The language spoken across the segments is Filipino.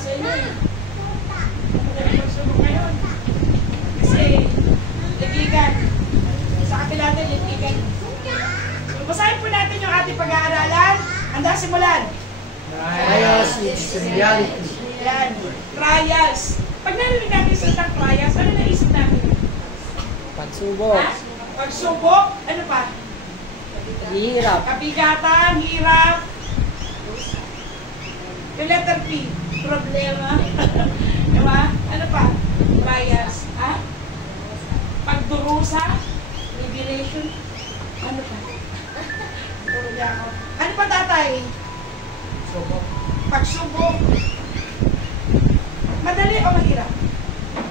sa inyo eh. Madali pagsubok ngayon. Kasi, libigan. Sa kapila natin, libigan. So, basahin po natin yung ating pag-aaralan. Handa simulan. Trials is reality. Yan. Trials. Pag narinig natin sa isang trials, ano naisip natin? Pagsubok. Ha? Pagsubok. Ano pa? Hirap. Kabigatan, hirap. Yung letter P. Problema. Diba? Ano pa? Trials. Ha? Pagdurusa. Revelation. Ano pa? Puro niya ako. Ano pa, tatay? Pagsubok. Madali o mahirap?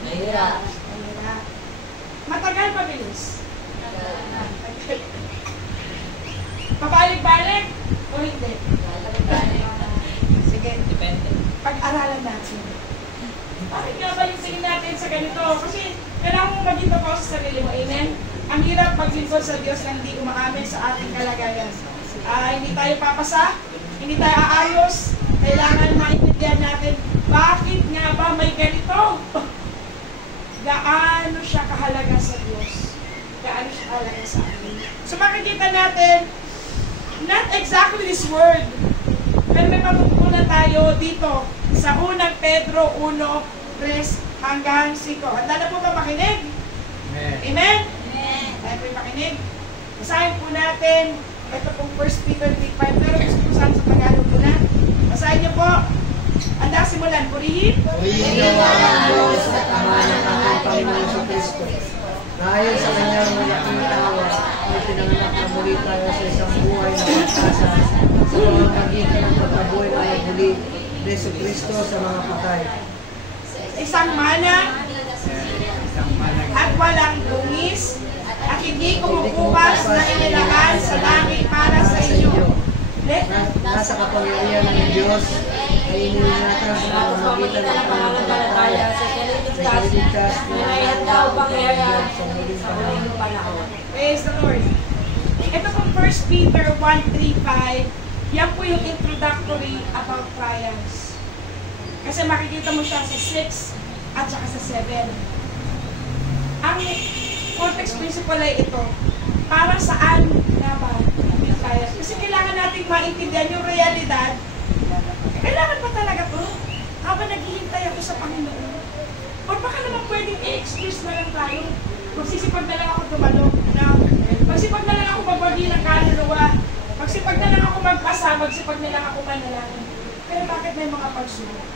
Mahirap. Mahirap. Matagal, mabilis? Pabalik-balik o hindi? Sige. Depende. Pag-aralan natin. Bakit nga ba yung tingin natin sa ganito? Kasi kailangan mo maging totoo sa sarili mo. Amen? Ang hirap paglingkod sa Diyos na hindi umaamin sa ating kalagayan. Hindi tayo papasa, hindi tayo aayos. Kailangan maintindihan natin, bakit nga ba may ganito? Gaano siya kahalaga sa Diyos? Gaano siya kahalaga sa atin? So makikita natin, not exactly this word, pero may matutunan tayo dito sa unang Pedro 1:3 hanggang 5. Handa na po ba makinig? Amen? Amen. Tayo po makinig. Basahin po natin. Ito pong 1 Peter 3:5. Pero gusto ko saan sa Tagalog muna. Basahin niyo po. Handa simulan. Purihin. Purihin niyo ang Diyos at Ama ng ating Panginoon sa Kristo. Dahil sa kanyang malaking tawa, ay pinanganak na muli tayo sa isang buhay na pagkasa sa pamamagitan ng pagkabuhay na muli Yesu Kristo sa mga patay. Isang mana at walang dungis at hindi kumukupas na inilaan sa langit para sa inyo. Nasa kapangyarihan ng Diyos ay iniingatan sa pamamagitan ng pananampalataya sa kaliligtas na naihandaw pangyayari sa muling panahon. Praise the Lord. Ito pong 1 Peter 1:3-5, yan po yung introductory about trials. Kasi makikita mo siya sa 6 at saka sa 7. Ang context principle ay ito. Para saan nga ba yung trials? Kasi kailangan nating maintindihan yung realidad. Kailangan pa talaga to? Habang naghihintay ako sa Panginoon. O baka naman pwedeng i-excuse na lang tayo. Magsisipag na lang ako dumalo. Magsipag na lang ako magbagi ng kaluluwa. Magsipag na lang ako magpasa. Magsipag na lang ako manalangin. Pero bakit may mga pagsubok?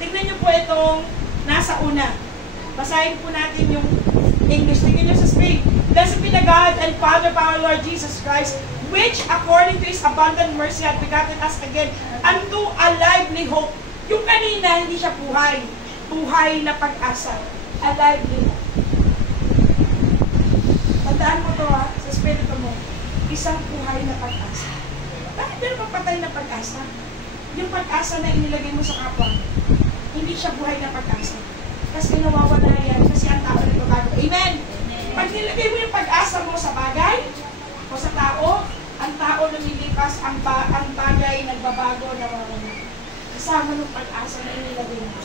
Tingnan niyo po itong nasa una. Basahin po natin yung English. Tingnan niyo sa screen. Blessed be the God and Father of our Lord Jesus Christ, which according to His abundant mercy hath begotten us again unto a lively hope. Yung kanina, hindi siya buhay. Buhay na pag-asa. A lively hope. Tandaan mo to ha, sa spirito mo. Isang buhay na pag-asa. Bakit meron pang patay na pag-asa? Yung pag-asa na inilagay mo sa kapwa, hindi siya buhay na pag-asa. Kasi nawawala yan, kasi ang tao nagbabago. Amen? Pag nilagay mo yung pag-asa mo sa bagay, o sa tao, ang tao lumilipas, ang bagay nagbabago, nawawala. Kasama ng pag-asa na inilagay mo.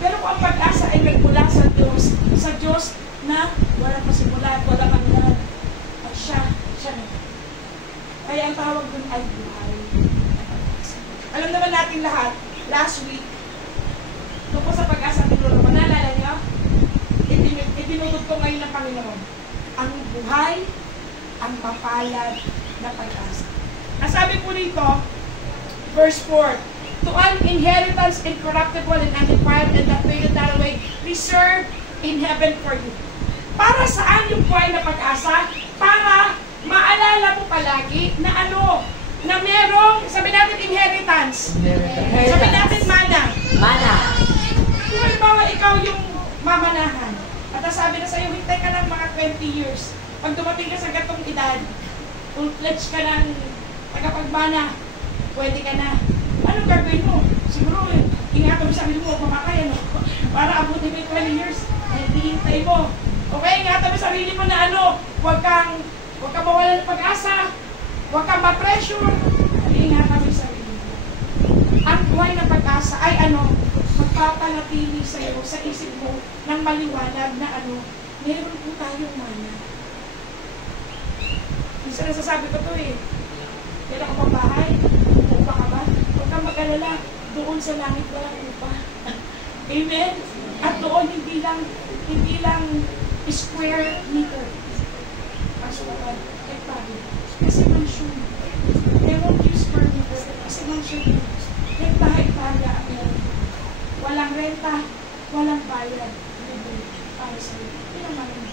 Pero kung ang pag-asa ay nagmula sa Diyos na walang pasimulan, walang manulan, at siya na. Kaya ang tawag dun ay buhay. Alam naman natin lahat, last week, tungkol sa pag-asa ng Lolo, naalala niyo? Itinutugtong ngayon ng Panginoon. Ang buhay, ang mapalad na pag-asa. Ang sabi po rito, verse 4, to an inheritance incorruptible and undefiled and that will not away, reserved in heaven for you. Para saan yung buhay na pag-asa? Para maalala mo palagi na ano, na merong, sabi natin inheritance. Sabi natin mana. Mana. Kung halimbawa ikaw yung mamanahan, at sabi na sa'yo, hintay ka ng mga 20 years. Pag dumating ka sa gatong edad, kung pledge ka ng tagapagmana, pwede ka na. Anong gagawin mo? Siguro, ingatan mo sa sarili mo, mamakay, ano? Para abutin mo yung 20 years, ay hihintay mo. Okay, ingatan mo sa sarili mo na ano, huwag kang mawala ng pag-asa, huwag kang ma-pressure, ingatan mo sa sarili mo. Ang buhay na pag-asa magpapanatili sa'yo sa isip mo ng maliwanag na meron po tayong mana. Minsan nasasabi ko to meron ka pang bahay, upa ka ba? Huwag kang mag-alala, doon sa langit walang upa. Amen? At doon hindi lang square meter. Pasukan, hektare. Kasi mansion. They won't use square meter. Kasi mansion. Hekta-hektarya ang meron. Walang renta, walang bayad. Para sa'yo. Pinamanin.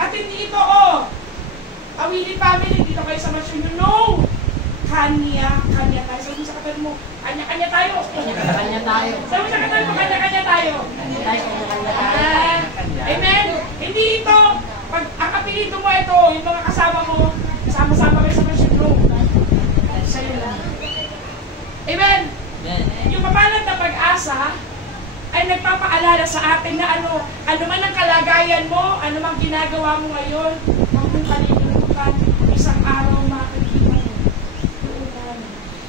At hindi ito, Awili family, dito kayo sa mansion. No! Kanya tayo. Sabi mo sa kapatid mo, kanya-kanya tayo. Kanya tayo. Sabi mo sa kapatid mo, kanya-kanya tayo. Amen? Hindi ito, pag ang apelido mo ito, yung mga kasama mo, sama-sama kayo sa mansion. No! Sa'yo lang. Amen? Yung mapalad na pag-asa, ay nagpapaalala sa atin na ano man ang kalagayan mo, ano man ginagawa mo ngayon, huwag mong kalimutan, isang araw makikita mo.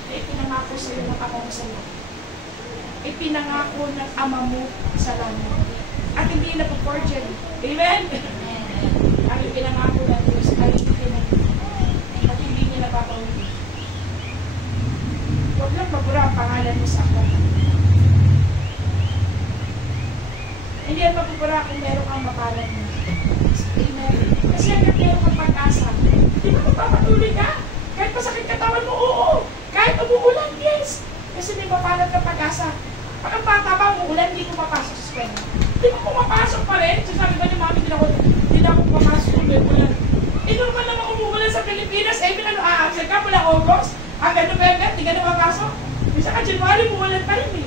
Ipinangako sa iyo ng Ama mo sa langit. Ipinangako ng Ama mo sa langit. At hindi na po forgery. Amen? Ang ipinangako ng Diyos ay at hindi niya napapawin. Huwag lang mabura ang pangalan mo sa aklat. Hindi yan mapupura kung meron kang mapalad mo. Amen. Kasi hanggang meron kang pag-asa, hindi mo magpapatuloy ka. Kahit masakit katawan mo, oo. Kahit umuulan, yes. Kasi may mapalad kang pag-asa. Pag ang bata ba, umuulan, hindi ko mapasok sa eskwela. Hindi mo pumapasok pa rin. Sasabi ba ni Mami, hindi na ako pumapasok kung may ulan. Normal naman umuulan sa Pilipinas. Amen, absent ka mula August. Hanggang November, hindi ka na mapasok. Bisa ka January, umuulan pa rin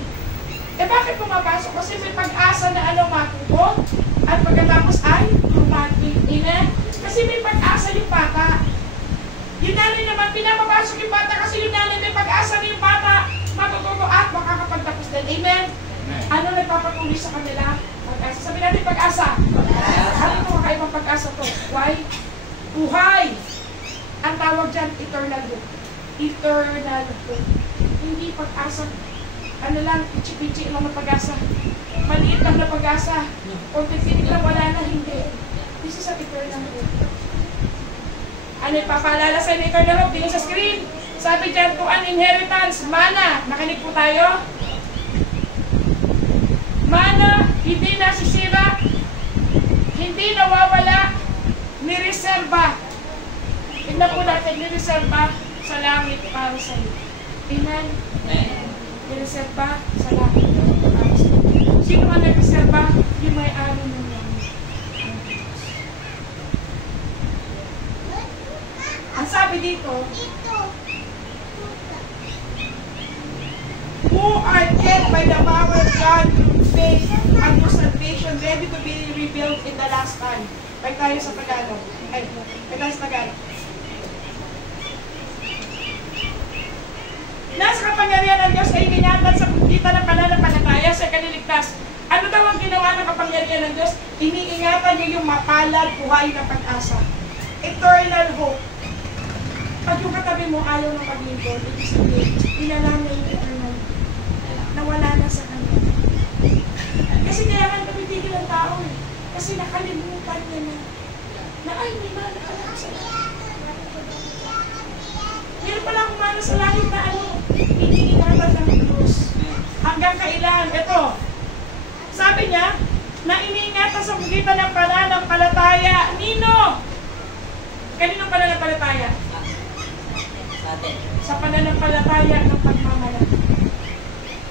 bakit pumapasok? Kasi may pag-asa na matuto at pagkatapos ay romantic. Amen? Kasi may pag-asa yung bata. Yung nanay naman, pinapapasok yung bata kasi yung nanay may pag-asa na yung bata matututo at makakapagtapos din. Amen? Ano nagpapatuloy sa kanila? Pag-asa. Sabi natin pag-asa. Ano ito kakaibang pag-asa to? Why? Buhay. Ang tawag dyan, eternal hope. Eternal hope. Hindi pag-asa. Pichi-pichi lang na pag-asa. Maliit lang na pag-asa. Konti-pitik lang, wala na, hindi. This is an eternal hope. Ano ipapaalala sa eternal hope? Tingin sa screen. Sabi dyan, to an inheritance, mana. Nakinig po tayo. Mana, hindi nasisira, hindi nawawala, nireserba. Tignan po natin, nireserba sa langit para sa iyo. Amen? Nireserba sa langit para sa iyo. Sino ang nireserba? Yung may-ari ng langit. Ang sabi dito, who are kept by the power of God through faith and for salvation, ready to be rebuilt in the last time. Balik tayo sa Tagalog. Balik tayo sa Tagalog. Nasa kapangyarihan ng Diyos ay ingatan sa pagitan ng pananampalataya sa kaniligtas. Ano daw ang ginawa ng kapangyarihan ng Diyos? Iniingatan niya yung mapalad buhay na pag-asa. Eternal hope. Pag yung katabi mo ayaw ng paglingkod, ibig sabihin, inalam niya yung eternal hope. Nawala na sa kanya. Kasi kaya nga napitigil ang tao Kasi nakalimutan niya na ay, may mana pala ako sa langit. Meron pala akong mana sa langit na iniingatan ng Diyos. Hanggang kailan? Ito. Sabi niya, na iniingatan sa pagitan ng pananampalataya. Nino? Kaninong pananampalataya? Sa pananampalataya ng pagmamalahan.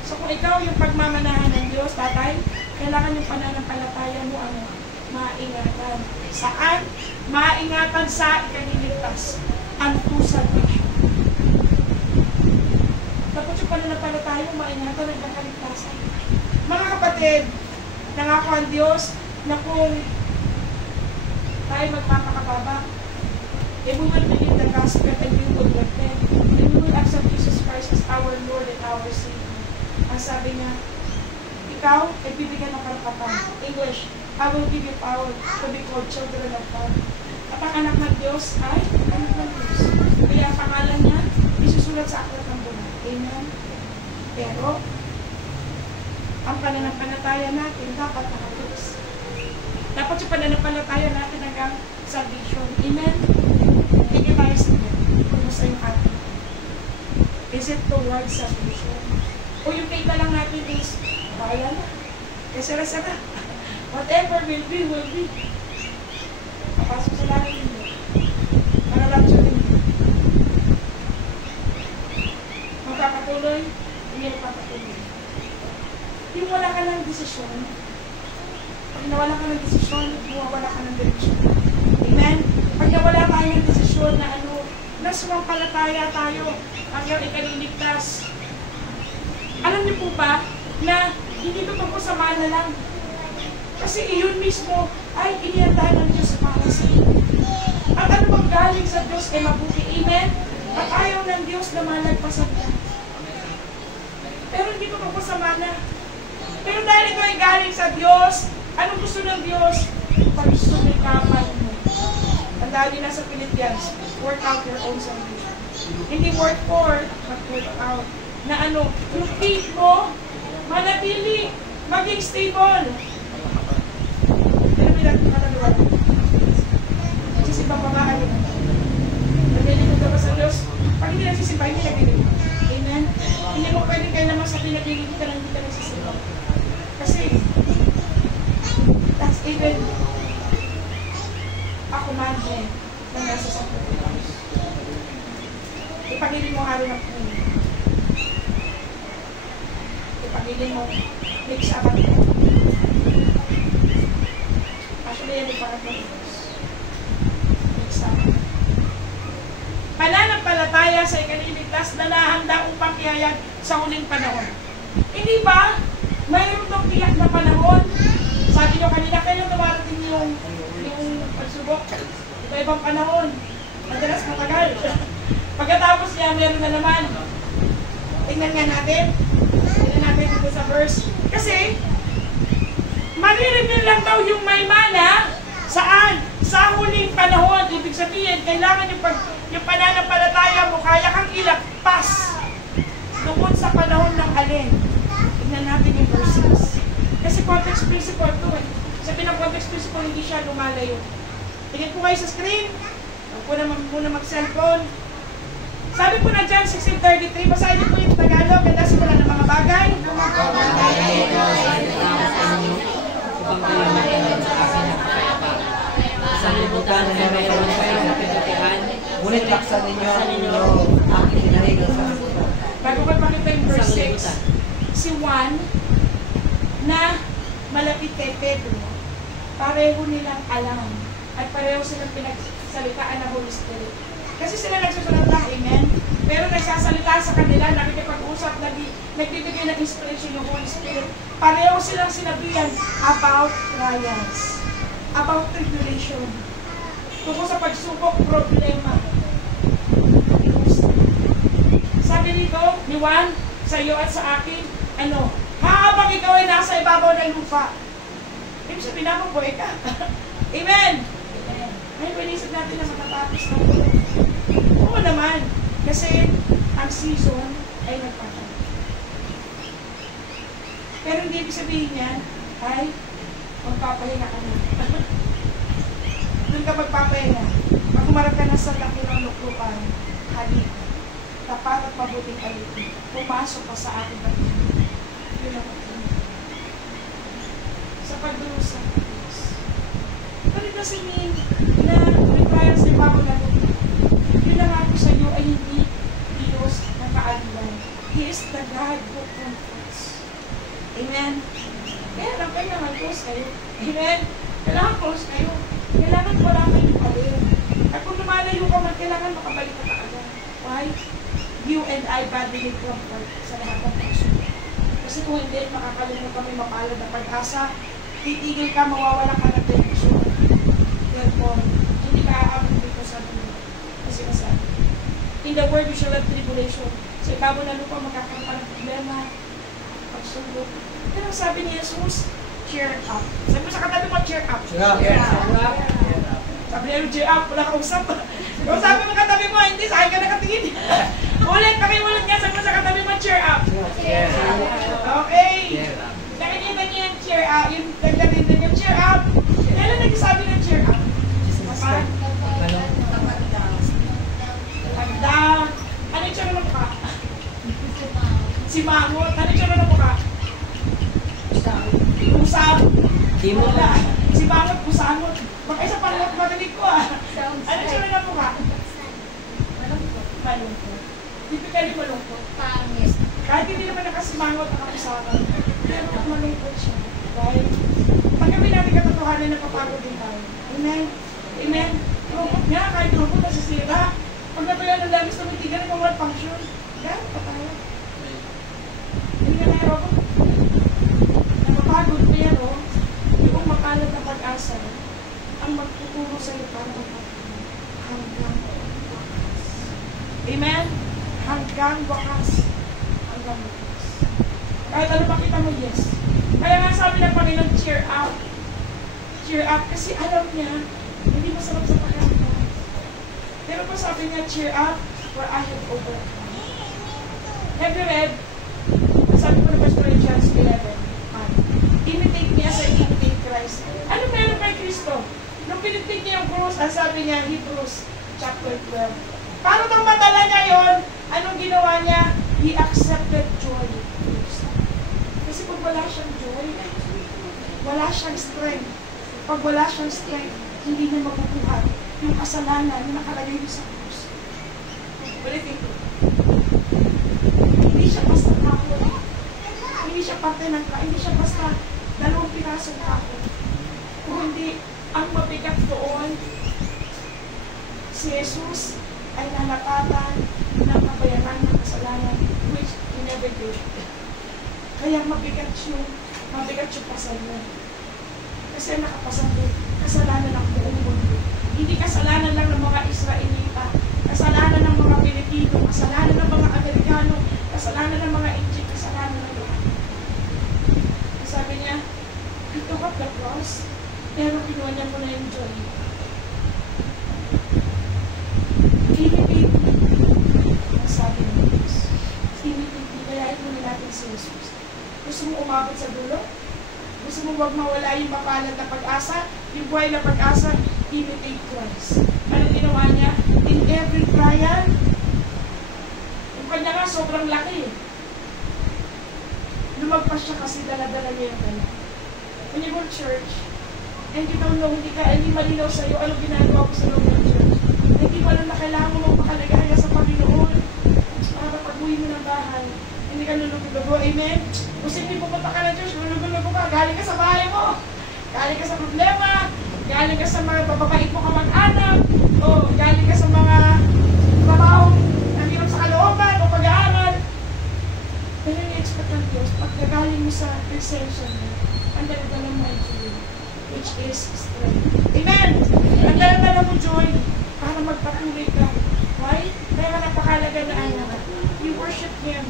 So kung ikaw yung pagmamanahan ng Diyos, tatay, kailangan yung pananampalataya mo maingatan. Saan? Maingatan sa ikaniligtas. Ang salvation. Dapat yung pananampalataya mo maingatan ng ikaniligtasan. Mga kapatid, nangako ang Diyos na kung tayo magpapakababa, we will believe the gospel and we will repent. And we will accept Jesus Christ as our Lord and our Savior. Ang sabi niya, ikaw ay bibigyan ng karapatan. English, I will give you power to be called children of God. At ang anak ng Diyos ay anak ng Diyos. Kaya ang pangalan niya, isusulat sa aklat ng buhay. Amen? Pero, ang pananampalataya natin dapat nakatubos. Dapat yung pananampalataya natin hanggang salvation. Amen? Hindi tayo sige. Kumusta yung ating? Is it towards salvation? O yung faith na lang natin is, bahala na. Kasara-sara. Whatever will be, will be. Kapasok sa langit hindi. Manalapsyo din. Magpapatuloy, hindi magpapatuloy. Yung wala ka ng desisyon, pag nawala ka ng desisyon, mawawala ka ng direksyon. Amen? Pag nawala tayo ng desisyon na na sumampalataya tayo hanggang ikaliligtas. Alam niyo po ba na hindi ito po sa mana lang? Kasi iyon mismo ay inihandahan ng Diyos para sa iyo. At ano bang galing sa Diyos ay mabuti. Amen? At ayaw ng Diyos na malagpasan ka. Pero hindi ito po sa mana. Pero dahil ito ay galing sa Diyos, anong gusto ng Diyos? Pagsumikapan mo. Tandaan din na sa Philippians, work out your own salvation. Hindi work for, but work out. Na yung faith mo, manatili, maging stable. Pero may nagkakalawa. Sisipa pa ba kayo? Naglilingkod ka ba sa Diyos? Pag hindi nagsisipa, hindi naglilingkod. Amen? Hindi mo pwede kayo naman sa pinaglilingkod ka lang hindi ka nagsisipa. Kasi, that's even a commandment na nasa sa Pilipinas. Ipagilin mo araw ng Pilipinas. Ipagilin mo mix up at actually, yan yung parang Pilipinas. Mix up. Pananampalataya sa ikaliligtas na nahanda upang ihayag sa huling panahon. Hindi ba? Mayroon itong tiyak na panahon. Sabi nyo kanina, kailan dumarating yung pagsubok? Ito ibang panahon. Madalas matagal. Pagkatapos niya, meron na naman. Tingnan nga natin. Tingnan natin dito sa verse. Kasi, marireveal lang daw yung may mana. Saan? Sa huling panahon. Ibig sabihin, kailangan yung pananampalataya mo, kaya kang ilagpas doon sa panahon ng alin. Tingnan natin yung verse 6. Kasi context principle ito eh. Sabi ng context principle, hindi siya lumalayo. Tingnan po kayo sa screen. Huwag po na mag-cellphone. Sabi po na dyan, 16:33, basahin niyo po yung Tagalog, ganda simula ng mga bagay. Sa libutan na mayroon kayo sa pinatihan, ngunit laksan ninyo ang inyong aking pinarigal sa libutan. Bago ko pakita yung verse 6, si Juan na malapit kay Pedro, pareho nilang alam at pareho silang pinagsalitaan ng Holy Spirit. Kasi sila nagsusunod lang, amen? Pero nagsasalita sa kanila, nakikipag-usap, nagbibigay ng inspiration ng Holy Spirit. Pareho silang sinabihan about trials, about tribulation, tungkol sa pagsubok, problema. Sabi nito, ni Juan, sa iyo at sa akin, habang ikaw ay nasa ibabaw ng lupa. Ibig sabihin naman po, ka. Amen! Ay, pinisip natin na matatapos na po. Oo naman. Kasi, ang season ay nagpapalala. Pero hindi ibig sabihin yan, ay, magpapahinga ka na. Doon ka magpapahinga. Pag umarap ka na sa laki ng luklupan, halik. Tapat at mabuting alitin. Pumasok ka sa ating pagkakas. Yun ang sa pagdurusa ng Diyos. Pero kasi na require sa ibabaw na lupa. Yun ang ako sa iyo ay hindi Diyos na kaaliwan. He is the God who comforts. Amen? Kaya lang kayo naman close kayo. Amen? Kailangan close kayo. Kailangan wala kayong alin. At kung lumalayo ka man, kailangan makabalik ka agad. Why? You and I badly need comfort sa lahat ng puso. Kasi kung hindi, makakalimutan kami mapalad na pag-asa, titigil ka, mawawala ka ng direksyon. Therefore, hindi ka aabot dito sa dulo. Kasi masabi, in the world, you shall have tribulation. Sa ibabaw na lupa, magkakaroon ka ng problema, pagsubok. Pero sabi ni Jesus, cheer up. Sabi mo sa katabi mo, cheer up. Cheer up. Sabi niya, cheer up, wala ka usap. Kung sabi mo katabi mo, hindi, sa akin ka nakatingin. Ulit, ulit nga, sabi mo sa katabi mo, cheer up. Okay. cheer up, yung dagdagan din yung cheer up. Kailan nagsasabi ng cheer up? Kapag? Kapag down. Ano yung tsura ng mukha? Si Mangot. Ano yung tsura ng mukha? Usap. Di mo Wala. Si Mangot, pusangot. Baka isa pangalot matinig ko ah. Ano yung tsura ng mukha? Malungkot. Typically malungkot. Pangis. Kahit hindi naman nakasimangot, nakapusangot. Pero malungkot siya. Dahil pag kami namin katotohanan, napapagod din tayo. Amen? Amen? Robot nga, kahit robot nasisira. Pag natuyan ng langis na mitigan, nagawal function. Gano'n pa tayo. Hindi ka na robot. Napapagod pero yung makalat na pag-asa ang magtuturo sa iyo para hanggang wakas. Amen? Hanggang wakas. Hanggang wakas. Kahit ano makita mo, yes. Kaya nga sabi ng Panginoon, cheer up. Cheer up. Kasi alam niya, hindi masarap sa pakiramdam. Pero pa sabi niya, cheer up, for I have overcome. Have you read? Sabi ko na 1 Corinthians 11. Imitate me as I imitate Christ. Ano meron kay Kristo? Nung pinitig niya yung cross, ang sabi niya, Hebrews chapter 12. Paano nang madala niya yun? Anong ginawa niya? He accepted joy. Kasi pag wala siyang joy, wala siyang strength. Pag wala siyang strength, hindi niya mabubuhat yung kasalanan na nakalagay niya sa cross. Ulitin ko. Hindi siya basta kapon. Hindi siya parte ng hindi siya basta dalawang pirasong kapon. Kung hindi, ang mabigat doon, si Jesus ay nalapatan ng kabayaran ng kasalanan which he never did. Kaya mabigat yung pasal niya. Kasi nakapasan din kasalanan ng buong mundo. Hindi kasalanan lang ng mga Israelita, kasalanan ng mga Pilipino, kasalanan ng mga Amerikano, kasalanan ng mga Egypt, kasalanan ng lahat. Sabi niya, he took up the cross, pero kinuha niya mo na yung joy. Imitate me. Ang sabi ng Diyos. Imitate me. Kayain mo natin si Jesus. Gusto mo umabot sa dulo? Gusto mo wag mawala yung mapalad na pag-asa? Yung buhay na pag-asa? Imitate Christ. Anong ginawa niya? In every trial, yung kanya nga sobrang laki. Lumagpas siya kasi dala-dala niya yung kanya. When you go to church, and you don't know, hindi malinaw sa'yo, anong ginagawa ko sa loob ng church. Hindi mo alam na kailangan mo makaligaya sa Panginoon para kapag-uwi mo ng bahay. Hindi ka lulugo-lugo. Amen? Kung hindi pupunta ka ng church, lulugo-lugo ka. Galing ka sa bahay mo. Galing ka sa problema. Galing ka sa mga bababait mo ka mag-anak. O galing ka sa mga trabaho na hirap sa kalooban o pag-aaral. Pero yung expect ng Diyos, pag nagaling mo sa presensya niya, ang dala-dala mo ay joy, which is strength. Amen! Ang dala-dala mo joy para magpatuloy ka. Why? Kaya nga napakalaga na you worship Him.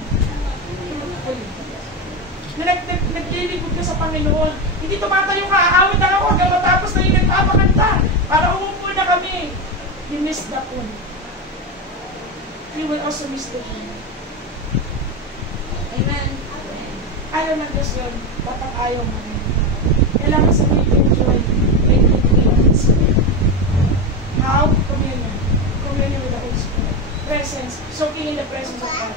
Na naglilingkod ka sa Panginoon. Hindi tumatayo ka, aawit na ako hanggang matapos na yung nagpapakanta. Para umupo na kami. You miss the point. You will also miss the point. Amen. Ayaw ng Diyos yun. Dapat ayaw mo. Kailangan sa may enjoy. May enjoy. How? Communion. Communion with the Holy Spirit. Presence. Soaking in the presence of God.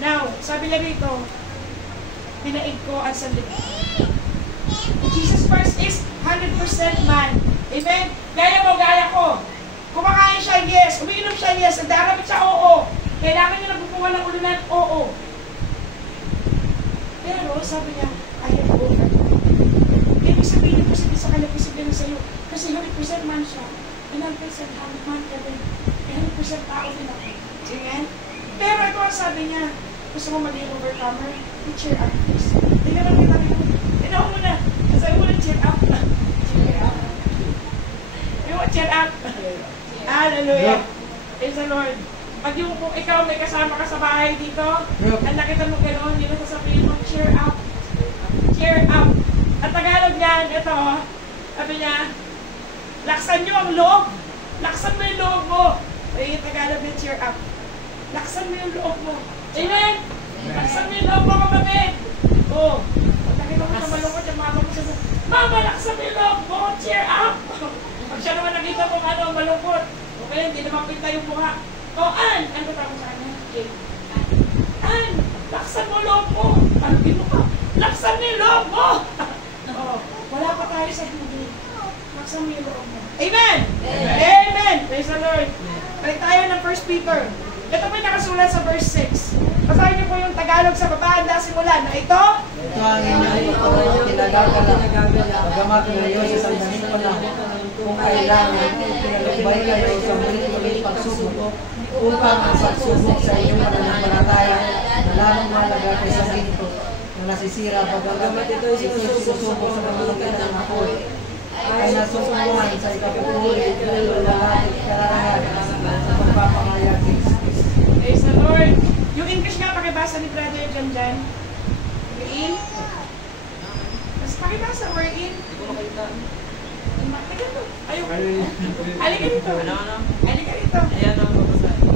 Now, sabi lang rito, dinaig ko ang sanlibutan. Jesus Christ is 100% man. Amen? Gaya ko. Kumakain siya, yes. Umiinom siya, yes. Nagdaramit siya, oo. Kailangan niya nabubuha ng ulunan, oo. Pero, sabi niya, I have overcome. Ibig sabihin ko sa kanya, posible na sa'yo. Kasi 100% man siya. And 100% man ka din. 100% tao din ako. Amen? Pero ito ang sabi niya, gusto mo maging overcomer? Cheer up, please. Tingnan lang kita dito. Tingnan mo muna. Kasi I want to cheer up. Cheer up. You want cheer up? Hallelujah. Praise the Lord. Pag yung kung ikaw may kasama ka sa bahay dito, at nakita mo gano'n, yun ang sasabihin mo, cheer up. Cheer up. At Tagalog niyan, ito, sabi niya, laksan nyo ang loob. Laksan mo yung loob mo. Ay, yung Tagalog niya, cheer up. Laksan mo yung loob mo. Amen? Laksan mo yung loob mo, kapatid. Oo. Pag nakita mo sa malungkot, yung mama mo sa Mama, laksan mo yung loob mo. Cheer up. Pag siya naman nakita mo malungkot. Okay, hindi naman pinta yung mukha. O, Ann, ano tawag sa kanya? Jane. Ann, laksan mo loob mo. Ano mo ka? Laksan mo yung loob mo. Oh, wala pa tayo sa buhay. Laksan mo yung loob mo. Amen! Amen! Praise the Lord. Balik tayo ng 1 Peter. Ito po yung nakasulat sa verse 6. Basahin niyo po yung Tagalog sa baba, handa simula na ito. Ito ang inyong kinagagala. Bagamat ngayon sa sandaling panahon, kung kailangan, pinalubay kayo sa muling pagsubok upang ang pagsubok sa inyong pananampalataya na lamang malaga kay sa ginto na nasisira bagamat ito ay sinusubok sa pamamagitan ng apoy ay nasusunguhan sa ikapuhuli ng lalaki kararangan sa pagpapangayag ni Kristo. Praise the Lord. Yung English nga, pakibasa ni Brother Jan. Wherein? Mas pakibasa, wherein? Hindi ko makita. Halika dito. Halika dito. Halika dito.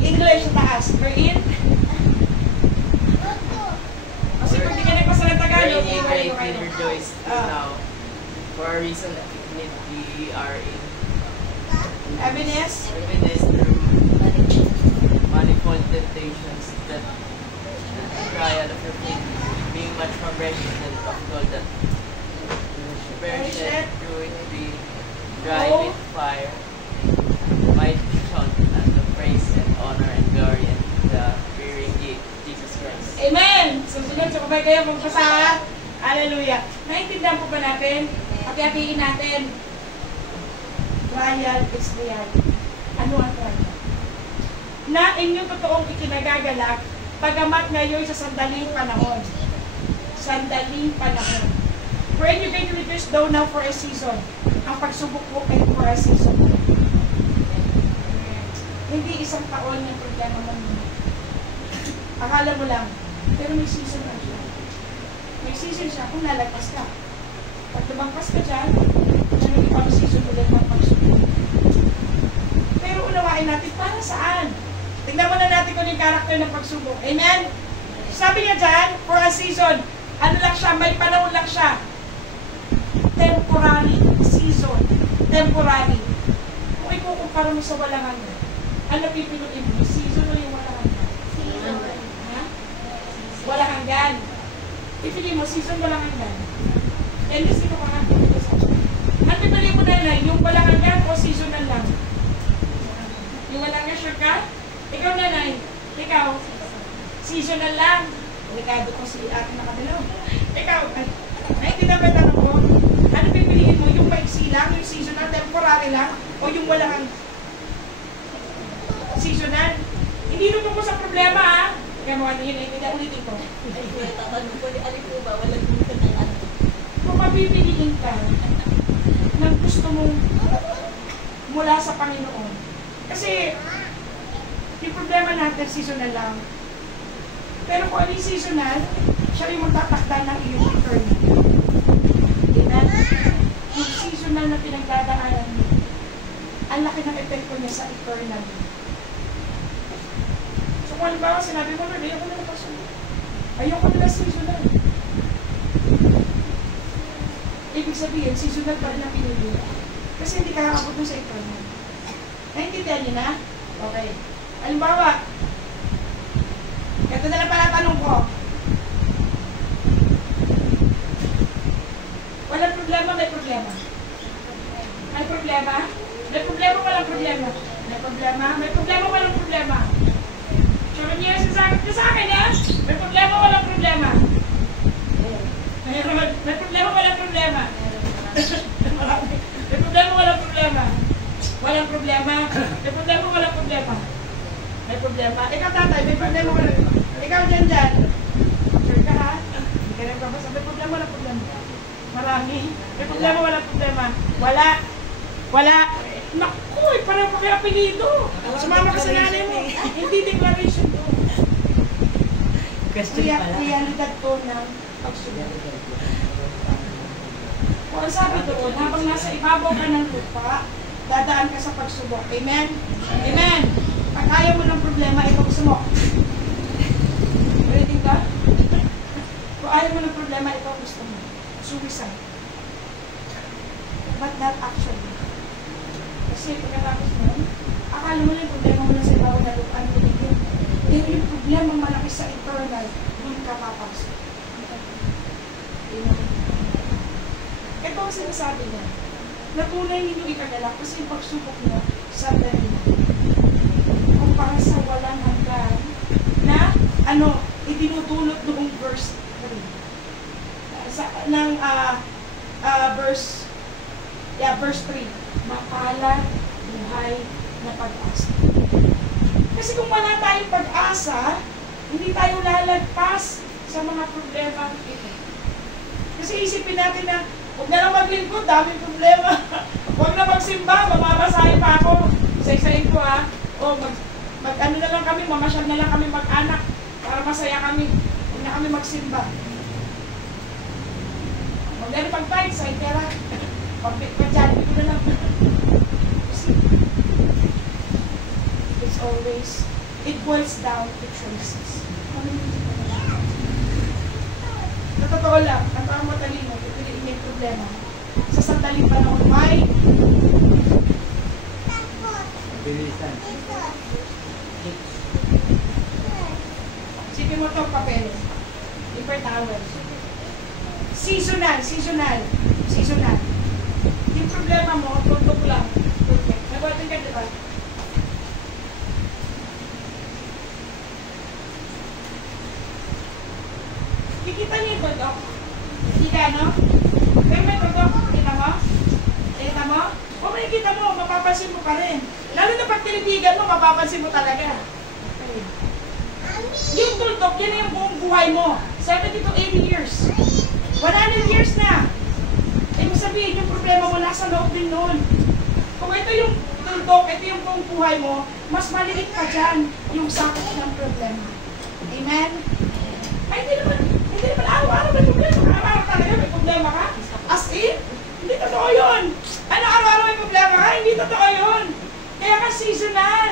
English sa taas. Wherein? Kasi pag di ka nagpasa ng Tagalog, greatly rejoice now. For a reason that we are in Evidence? through manifold temptations that trial of your faith, being much more precious than of gold that perishes through it be tried with fire, might be shown unto praise and honor and glory and the appearing Jesus Christ. Amen! Susunod, so kabay kayo magbasa. Hallelujah. Naintindihan po ba natin? Pag-apihin natin. Trial is reality. Ano ang trial? Na inyong totoong ikinagagalak, pagamat ngayon sa sandaling panahon. Sandaling panahon. When you can reduce down now for a season, ang pagsubok po ay for a season. Hindi isang taon yung problema mo. Akala mo lang, pero may season na siya. May season siya kung lalagpas ka. Pag lumagpas ka dyan, may ibang season ulit ng pagsubok. Pero unawain natin, para saan? Tignan mo na natin kung yung karakter ng pagsubok. Amen? Sabi niya dyan, for a season, ano lang siya, may panahon lang siya. Temporary season. Temporary. Kung ikukumpara mo sa walang hanggan, ano pipiluin mo? Season o yung walang hanggan? Season. Ha? Walang hanggan. Pipili mo, season walang hanggan. And this, sino ka nga? Ano pipili mo na yung walang hanggan o seasonal lang? Yung walang hanggan, sure ka? Ikaw nanay, ikaw, seasonal lang. Delikado ko si akin na kabilo. Ikaw, naiintindihan ba tanong ko? Ano pipiliin mo? Yung paiksi lang, yung seasonal, temporary lang, o yung walang seasonal? Hindi naman ko sa problema, ha? Kaya mo, ano yun, ulitin ko. Tatanong ko, alin po ba? Walang dito ng ano. Kung mapipiliin ka ng gusto mong mula sa Panginoon. Kasi, yung problema natin, seasonal lang. Pero kung ano yung seasonal, siya rin magtatakda ng iyong eternal. Diba? Yung seasonal na pinagdadaanan mo, ang laki ng epekto niya sa eternal. So kung halimbawa, sinabi mo, Lord, ayoko na napasunod. Ayoko na seasonal. Ibig sabihin, seasonal pa rin ang pinili. Kasi hindi ka kakabot sa eternal. Naintindihan niyo na? Okay. Halimbawa, ito na lang pala tanong ko. Walang problema, may problema. May problema? May problema, walang problema. May problema, may problema, walang problema. Sure niyo yung sasakit niyo sa akin, ha? May problema, walang problema. May problema, walang problema. May problema, walang problema. Walang problema. May problema, walang problema. May problema. Ikaw tatay, may problema, walang problema. Ikaw dyan. Sure ka, ha? Hindi ka nagpapasa. May problema, walang problema. Marami. May problema, walang problema. Wala. Naku, parang pa kaya apelido. Sumama ka sa nanay mo. Hindi declaration to. Realidad to ng pagsunod. Kung ang sabi doon, habang nasa ibabaw ka ng lupa, dadaan ka sa pagsubok. Amen? Amen! Pag ayaw mo ng problema, ikaw gusto mo. Ready ka? Kung ayaw mo ng problema, ikaw gusto mo. Suicide. but not actually. Kasi pagkatapos nun, akala mo lang yung problema mo na sa ibabaw na lupa, ano yun? Pero yung problema malaki sa eternal, doon ka papasok. Ito ang sinasabi niya. Natunay ninyo ikagalak kasi yung pagsubok nyo sa dali. Kumpara sa walang hanggan na itinutulot noong verse 3. Verse 3. Mapalad, buhay na pag-asa. Kasi kung wala tayong pag-asa, hindi tayo lalagpas sa mga problema ito. Kasi isipin natin na huwag na lang maglingkod, daming problema. Huwag na magsimba, mamamasaya pa ako. Isa-isain ko o mag-ano na lang kami, mamasyal na lang kami mag-anak para masaya kami. Huwag na kami magsimba. Huwag na rin pag-fight, sa itera. Pag-jali ko na lang. It's always, it boils down to choices. Sa totoo lang, ang parang matalino, pipiliin niya yung problema. Sa sandaling panahon, may Bilisan. sipin mo itong papel. Paper towel. Seasonal. Yung problema mo, tutok lang. Perfect. Nag-watin ka, diba? Kikita niyo yung tutok. Kita, no? Pero may tutok. Kita mo? Kita mo? O may kita mo, mapapansin mo pa rin. Lalo na pag tinitigan mo, mapapansin mo talaga. Okay. Yung tutok, yan yung buong buhay mo. 70 to 80 years. 100 years na. Ibig sabihin, yung problema mo nasa loob din noon. Kung ito yung tuldok, ito yung buong buhay mo, mas maliit pa dyan yung sakit ng problema. Amen? Ay, hindi naman araw-araw may problema. Araw-araw talaga may problema ka? As in? Hindi totoo yun. Ano araw-araw may problema ka? Hindi totoo yun. Kaya ka seasonal.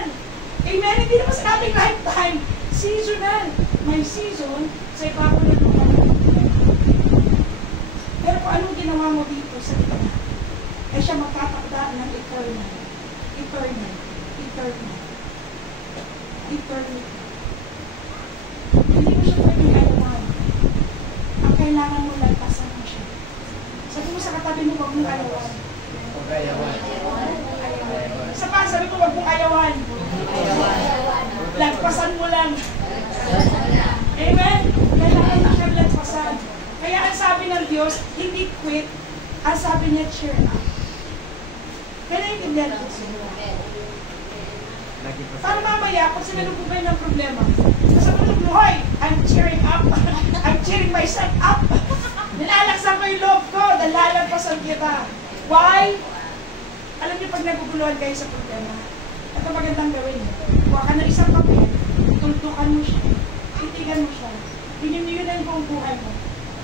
Amen? Hindi naman sa ating lifetime. Seasonal. May season sa ibabaw ng lupa. Pero kung anong ginawa mo dito sa gitna, ay siya magtatakda ng eternal. Hindi mo siya pwedeng ayawan. Ang kailangan mo lagpasan mo siya. Sabi mo sa katabi mo, huwag mong ayawan. Sabi ko, huwag mong ayawan. Lagpasan mo lang. Amen? Kailangan na siya lagpasan. Kaya ang sabi ng Diyos, hindi quit. Ang sabi niya, cheer up. Kaya naiintindihan ko siya. Para mamaya, pag sinalubugay ng problema, sasabihin mo, hoy, I'm cheering up. I'm cheering myself up. Nilalaksan ko yung loob ko, nalalagpasan kita. Why? Alam niyo, pag naguguluhan kayo sa problema, ito magandang gawin. Kuha ka ng isang papel, tultukan mo siya, titigan mo siya, yun na yung buong buhay mo.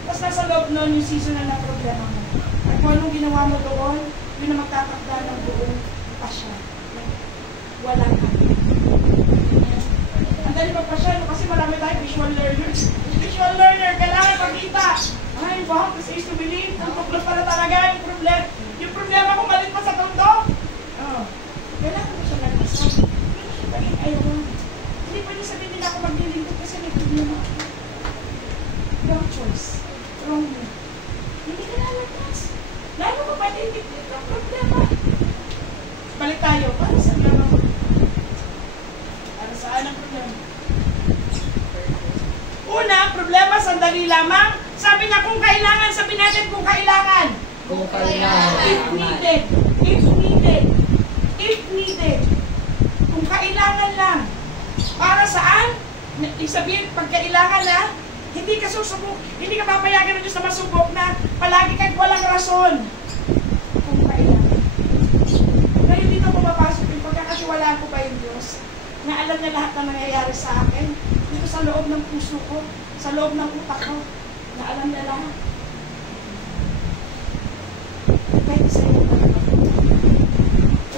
Tapos nasa loob nun yung seasonal na problema mo. At kung anong ginawa mo doon, yun na magtatakda ng buong pasya. Walang hanggan. Ang dali pagpasya, kasi marami tayong visual learners. Visual learner, kailangan pagkita. Ay, wow, this is to believe. Ang tuklo pala talaga yung problema. Yung problema kung malit pa sa tundok. Kailangan mo siya nagpasan. Hindi mo siya paging ayawan. Hindi pwede sabihin nila ako maglilingkod kasi may problema ako. Wrong choice. Wrong move. Hindi ka lalagpas. Lalo ko pwede hindi ang problema. Balik tayo. Para saan lang? Para saan ang problema? Una, problema, sandali lamang. Sabi niya kung kailangan, sabi natin kung kailangan. Kung kailangan. If needed. If needed. If needed. Kung kailangan lang. Para saan? Isabihin, pag kailangan na, hindi ka susubok, hindi ka papayagan ng Diyos na masubok na palagi kahit walang rason. Kung kailangan. Ngayon dito pumapasok yung pagkakasiwalaan ko pa yung Diyos na alam na lahat na nangyayari sa akin dito sa loob ng puso ko, sa loob ng utak ko, na alam na lahat. Kahit isa yung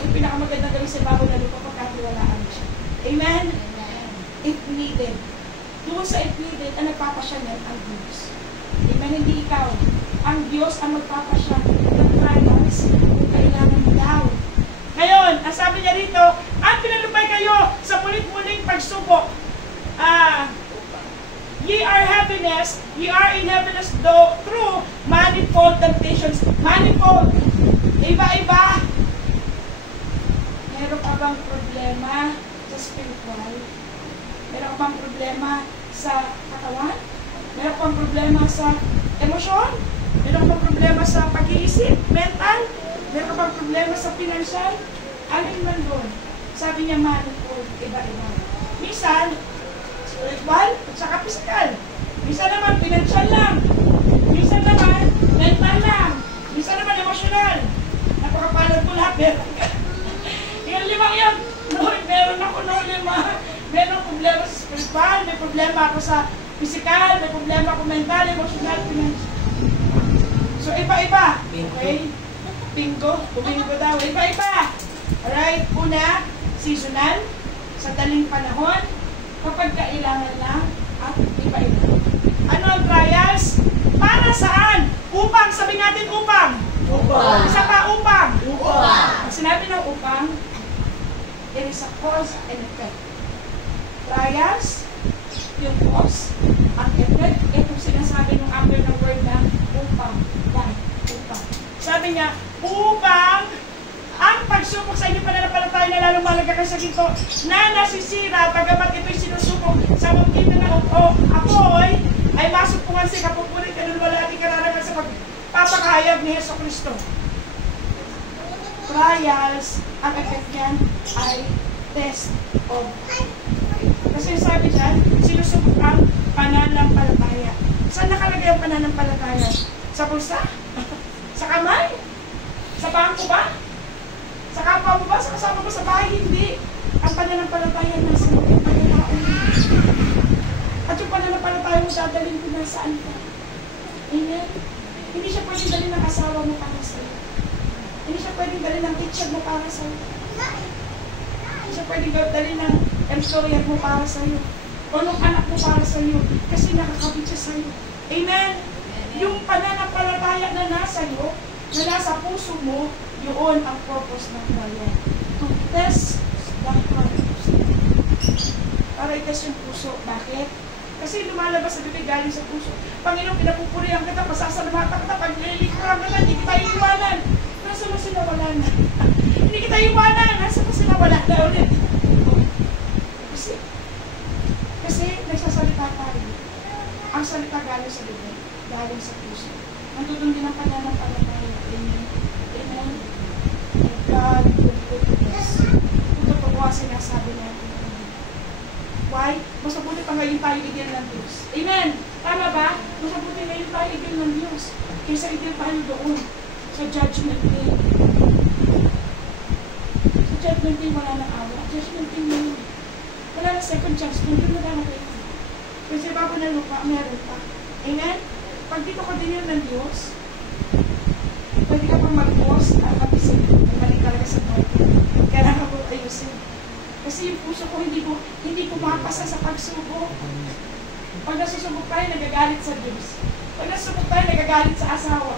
yung pinakamagandang gawin sa bago na lupa pagkatiwalaan siya. Amen? If needed. Doon sa if needed, ang nagpapasya niyan ang Diyos. Amen? Hindi ikaw. Ang Diyos ang magpapasya ng trials trials. Kailangan mo daw. Ngayon, ang sabi niya rito, ang pinalupay kayo sa mulit-muling pagsubok. Ye are in happiness though through manifold temptations. Manifold. Iba-iba. Meron ka bang problema sa spiritual? Meron ka bang problema sa katawan? Meron ka bang problema sa emosyon? Meron ka bang problema sa pag-iisip? Mental? Meron ka bang problema sa financial? Alin man doon? Sabi niya manifold. Iba-iba. Minsan, spiritual at saka physical. Minsan naman, financial lang. Minsan naman, mental lang. Minsan naman, emotional. Napakapalad ko lahat. Yung limang yan, Lord, meron ako noon lima. Meron problema sa spiritual, may problema ako sa physical, may problema ako mental, emotional, financial. So, iba-iba. Okay? Bingo. Bingo daw. Iba-iba. Alright? Una, seasonal. Sa daling panahon. Kapag kailangan lang at iba-iba. Ano ang trials? Para saan? Upang. Sabi natin upang. Upang. Isa pa upang. Upang. Pag sinabi ng upang, it is a cause and effect. Trials, yung cause, ang effect, itong sinasabi ng after ng word na upang. Why? Upang. Sabi niya, upang ang pagsubok sa inyong pananampalataya na lalong malaga kayo sa ginto na nasisira, pagamat ito'y sinusubok sa magitan ng apoy, ay masumpungan sa kapupulit ka nun wala ating kararaman sa pagpapakahayag ni Heso Kristo. Trials, ang effect niyan ay test of faith. Kasi sabi dyan, sinusubok ang pananampalataya. Saan nakalagay ang pananampalataya? Sa bulsa? Sa kamay? Sa bangko ba? Sa kapwa mo ba? Sa kasama mo sa bahay? Hindi. Ang pananampalataya nasa yung pagkatao mo. At yung pananampalataya mo dadalhin ko na saan ka. Amen? Hindi siya pwedeng dalhin ng asawa mo para sa'yo. Hindi siya pwedeng dalhin ng teacher mo para sa'yo. Hindi siya pwedeng dalhin ng employer mo para sa'yo. O ng anak mo para sa'yo. Kasi nakakabit siya sa'yo. Amen? Yung pananampalataya na nasa iyo, na nasa puso mo, yun ang purpose ng trial. To test the heart. Para i-test yung puso. Bakit? Kasi lumalabas sa bibig galing sa puso. Panginoon, pinapupurihan kita, pasasalamatan kita, paglilikuran kita, hindi kita iiwanan. Nasa mo sila wala na? Hindi kita iiwanan. Nasa mo sila wala na ulit? Kasi nagsasalita tayo. Ang salita galing sa bibig, galing sa puso. Nandudun din ang pananampalataya. Amen. Amen. God will put us. Kung totoo ang sinasabi natin. Why? Mas mabuti pa ngayon tayo igil ng Diyos. Amen. Tama ba? Mas mabuti ngayon tayo igil ng Diyos. Kaysa igil tayo doon. Sa judgment day. Sa judgment day wala nang awa. Judgment day ngayon. Wala na second chance. Doon na lang kayo. Kasi bago na lupa, meron pa. Amen? Pag dito ka din ng Diyos, pwede ka pang mag-pause at mag-isip. Mali talaga sa buhay. Kailangan ko ayusin. Kasi yung puso ko hindi pumapasa sa pagsubok. Pag nasusubok tayo, nagagalit sa Diyos. Pag nasusubok tayo, nagagalit sa asawa.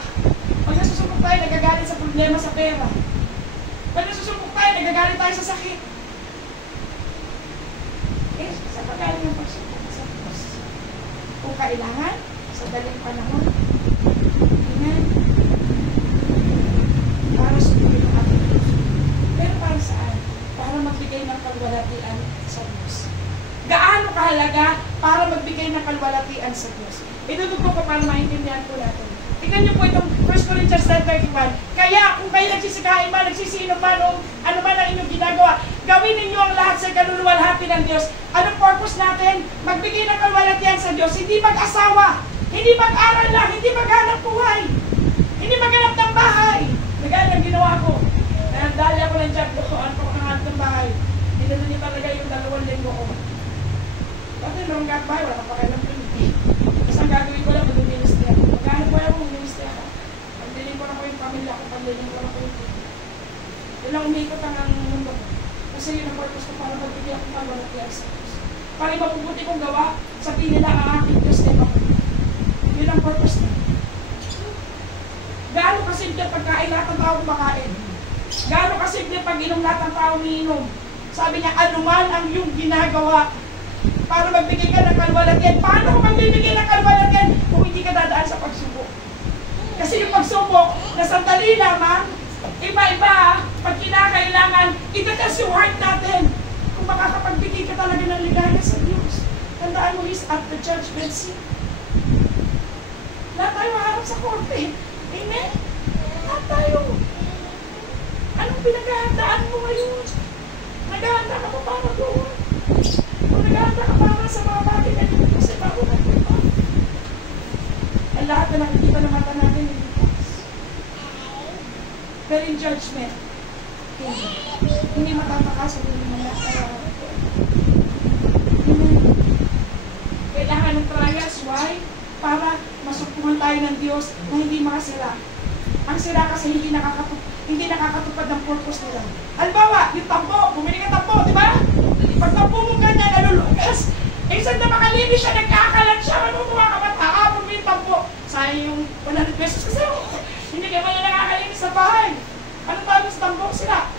Pag nasusubok tayo, nagagalit sa problema sa pera. Pag nasusubok tayo, nagagalit tayo sa sakit. Eh, sa pagaling ng pagsubok sa Diyos. Kung kailangan, sa daling panahon. Amen. Para sundin ang ating Diyos. Pero para saan? Para magbigay ng kalwalatian sa Diyos. Gaano kahalaga para magbigay ng kalwalatian sa Diyos? Idudugtong ko para maintindihan po natin. Tingnan niyo po itong 1 Corinthians 10:31. Kaya kung kayo nagsisikain man, nagsisiinom man, o ano man ang inyong ginagawa, gawin ninyo ang lahat sa kaluluwalhati ng Diyos. Anong purpose natin? Magbigay ng kalwalatian sa Diyos. Hindi mag-asawa. Hindi mag-aral lang, hindi maghanap buhay. Hindi maghanap ng bahay. Nagaya ang ginawa ko. Dali ako ng job doon, ako makahanap ng bahay. Dinalo niya talaga yung 2 linggo ko. Pati nung bahay, wala pa kailang piniti. Kasi ang gagawin ko lang, mag-ministry ako. Maghanap buhay ako, mag-ministry ako. Pagdiling ko na ko yung pamilya ko, pagdiling ko na ko yung piniti. Yun lang umikot ang mundo ko. Kasi yun ang purpose ko para magbigay ako ng kalwalatian sa Diyos. Para mapuputi kong gawa, sabihin nila ang aking Diyos ay mapuputi. Yun ang purpose na. Gaano kasimple kasimple pagkain, lahat ng tao kumakain. Gaano kasimple pag inom lahat ng tao umiinom. Sabi niya, anuman ang iyong ginagawa para magbigay ka ng kalwalatian. Paano ka magbibigay ng kalwalatian kung hindi ka dadaan sa pagsubok? Kasi yung pagsubok, na sandali lamang, iba-iba, pag kinakailangan, itatas yung heart natin. Kung makakapagbigay ka talaga ng ligaya sa Diyos. Tandaan mo, He's at the judgment seat. Lahat tayo maharap sa korte. Amen? Lahat tayo. Anong pinaghahandaan mo ngayon? Naghahanda ka pa para doon? Kung naghahanda ka para sa mga bagay na yun, kasi bago na ito. Ang lahat na nakikita ng mata natin, hindi pas. Pero in judgment, hindi matatakas at hindi mangyayari. Kailangan ng trials, why? Para masukuhan tayo ng Diyos na hindi makasira. Ang sira kasi hindi nakakatupad ng purpose nila. Halimbawa, yung tampo, bumili ka tampo, di ba? Pag tampo mo ganyan, nalulugas. Isang na makalinis siya, nagkakalat siya, manutuwa ka ba? Taapon mo yung tampo. Sayang yung 100 pesos kasi hindi kayo man nakakalinis sa bahay. Anong tawag sa tampo? Sira.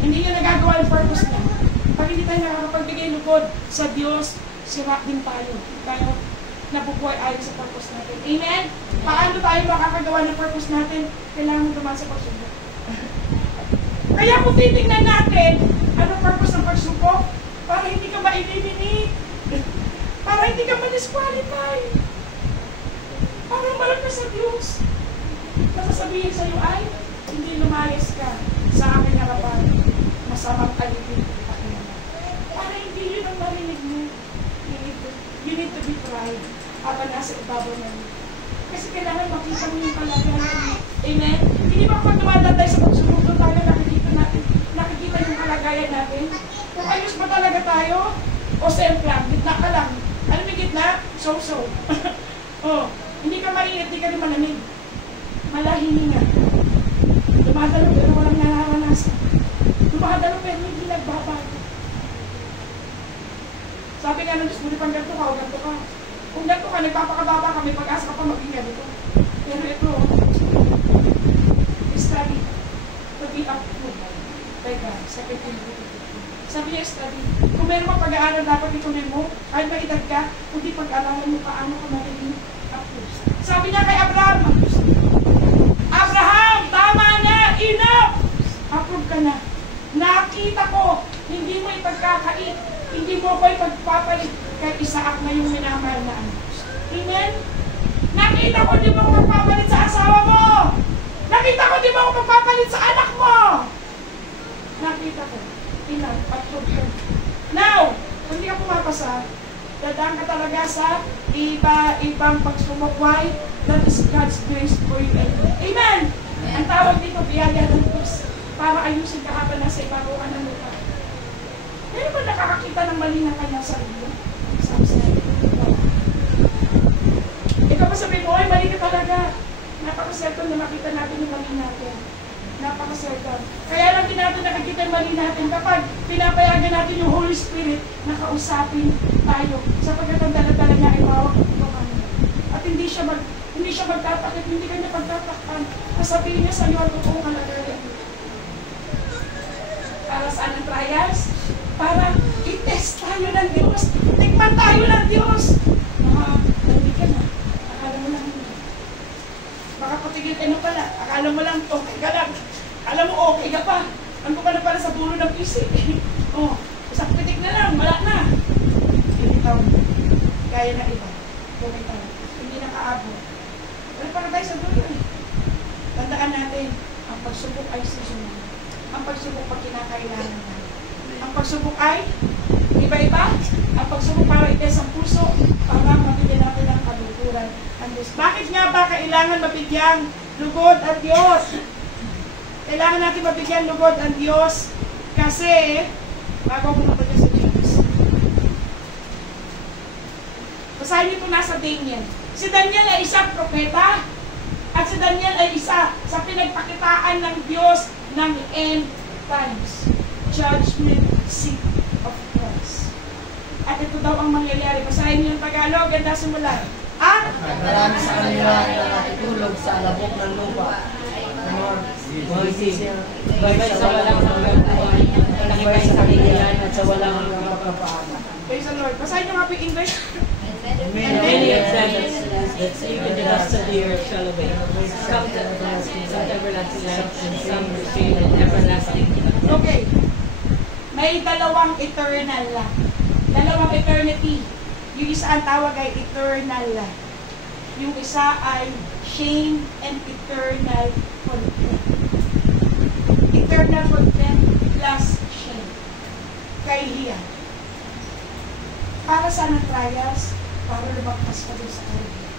Hindi niya nagagawa yung purpose niya. Pag hindi tayo nakakapagbigay lugod sa Diyos, sira din tayo. Tayo nabubuhay ayon sa purpose natin. Amen? Paano tayo makakagawa ng purpose natin? Kailangan mo dumaan sa pagsubok. Kaya kung titingnan natin, anong purpose ng pagsubok? Para hindi ka ma-eliminate. Para hindi ka ma-disqualify. Para malag ka sa Diyos. Masasabihin sa iyo ay, hindi lumayas ka sa aking harapan. Masamang alipin. Para hindi yun ang marinig mo. You need to be tried habang nasa ibabaw na yun. Kasi kailangan makita mo yung kalagayan. Amen? Hindi ba kapag dumadaan sa pagsubok doon tayo nakikita yung kalagayan natin? Kung ayos ba talaga tayo? O semplang, gitna ka lang. Ano may gitna? So-so. Oh, hindi ka mainit, hindi ka rin malamig. Malahini nga. Dumadalo pero walang nararanasan. Dumadalo pero hindi nagbabago. Sabi nga ng Diyos, buti pang ganito ka o ganito ka. Kung ganito ka, nagpapakababa ka, may pag-asa ka pa maging ganito. Pero ito, study to be approved by God. 2 Timothy. Sabi niya, study. Kung meron ka pag-aaral, dapat ituloy mo. Kahit may edad ka, kundi pag-aralan mo paano ka magiging approved. Sabi niya kay Abraham, Abraham, tama na, enough! Approve ka na. Nakita ko, hindi mo ipagkakait. Hindi mo ko ipagpapalit kay Isaac na yung minamahal na anak. Amen? Nakita ko, di mo ko magpapalit sa asawa mo. Nakita ko, di mo ko magpapalit sa anak mo. Nakita ko. Enough. Approve ka. Now, kung hindi ka pumapasa, dadaan ka talaga sa iba-ibang pagsubok. Why? That is God's grace for you. Amen? Ang tawag dito, biyaya ng Diyos para ayusin ka habang nasa ibabaw ka ng lupa. Meron ba nakakakita ng mali ng kanyang sarili? Sabi sa ikaw pa sabihin mo, ay mali ka talaga. Napakaserton na makita natin yung mali natin. Napakaserton. Kaya lang din natin nakikita yung mali natin kapag pinapayagan natin yung Holy Spirit na kausapin tayo. Sapagkat ang dala-dala niya ay mawag kami. At hindi siya magtatakit, hindi kanya pagtatakpan. Nasabihin niya sa iyo ang totoong kalagayan. Para saan ang trials? Para i-test tayo ng Diyos. Tikman tayo ng Diyos. Hindi ka na. Akala mo lang hindi. Baka patigil, ano pala? Akala mo lang, okay ka lang. Akala mo, okay ka pa. Ano ka na pala sa dulo ng isip? Oh, isang pitik na lang, wala na. Hindi tayo. Kaya na iba. Okay tayo. Hindi nakaabot. Wala para tayo sa dulo eh. Tandaan natin, ang pagsubok ay seasonal. Ang pagsubok pag kinakailangan natin. Ang pagsubok ay iba-iba. Ang pagsubok para ites ang puso para mabigyan natin ang kalukuran ang Diyos. Bakit nga ba kailangan mabigyan lugod ang Diyos? Kailangan natin mabigyan lugod ang Diyos kasi bago pumunta niya sa Diyos. Basahin niyo ito nasa Daniel. Si Daniel ay isang propeta at si Daniel ay isa sa pinagpakitaan ng Diyos ng end times. Judgment seat of Christ. At ito daw ang mangyayari. Basahin niyo yung Tagalog. Ganda simula. At marami sa kanila ay nakatulog sa sa alabok ng lupa. Lord, Bagay sa walang hanggang buhay, malakay sa kahihiyan at sa walang hanggang pagpapaalam. Praise the Lord. Basahin niyo nga po yung English. Many of them that save in the dust of the earth shall obey. Some to everlasting life, and some to shame and everlasting death. Okay. May dalawang eternal lang. Dalawang eternity. Yung isa ang tawag ay eternal. Yung isa ay shame and eternal contempt. Eternal contempt plus shame. Kahihiyan. Para saan ang trials? Para lumagpas ka doon sa kahihiyan.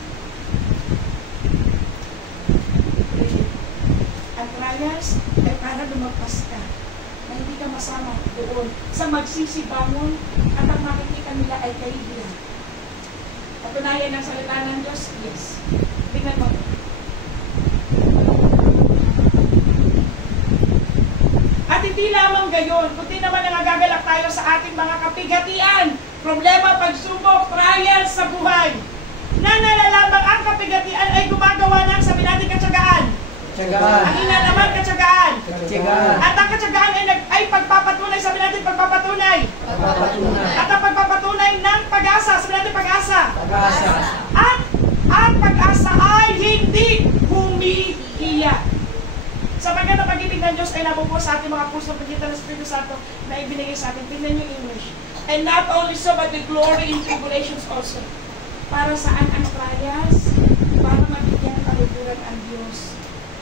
Ang trials ay para lumagpas ka na hindi ka masama doon sa magsisibangon at ang makikita nila ay kahihiyan. Patunayan ng salita ng Diyos? Yes. Tingnan mo. At hindi lamang gayon, kundi naman nangagagalak tayo sa ating mga kapigatian, problema, pagsubok, trials sa buhay. Na nalalamang ang kapigatian ay gumagawa ng, sabi natin, katsagaan. tiyagaan. Ang ina naman, katsagaan. Tiyagaan. At ang katsagaan ay pagpapatunay, sabi natin, pagpapatunay. Pagpapatunay. At ang pagpapatunay ng pag-asa, sabi natin, pag-asa. Pag-asa. At ang pag-asa ay hindi humihiya. Sapagkat ang pag-ibig ng Diyos ay nabubuo sa ating mga puso pagitan ng Espiritu Santo na ibinigay sa atin. Tingnan yung English. And not only so, but the glory in tribulations also. Para saan ang trials? Para mabigyan ng kaluguran ang Diyos.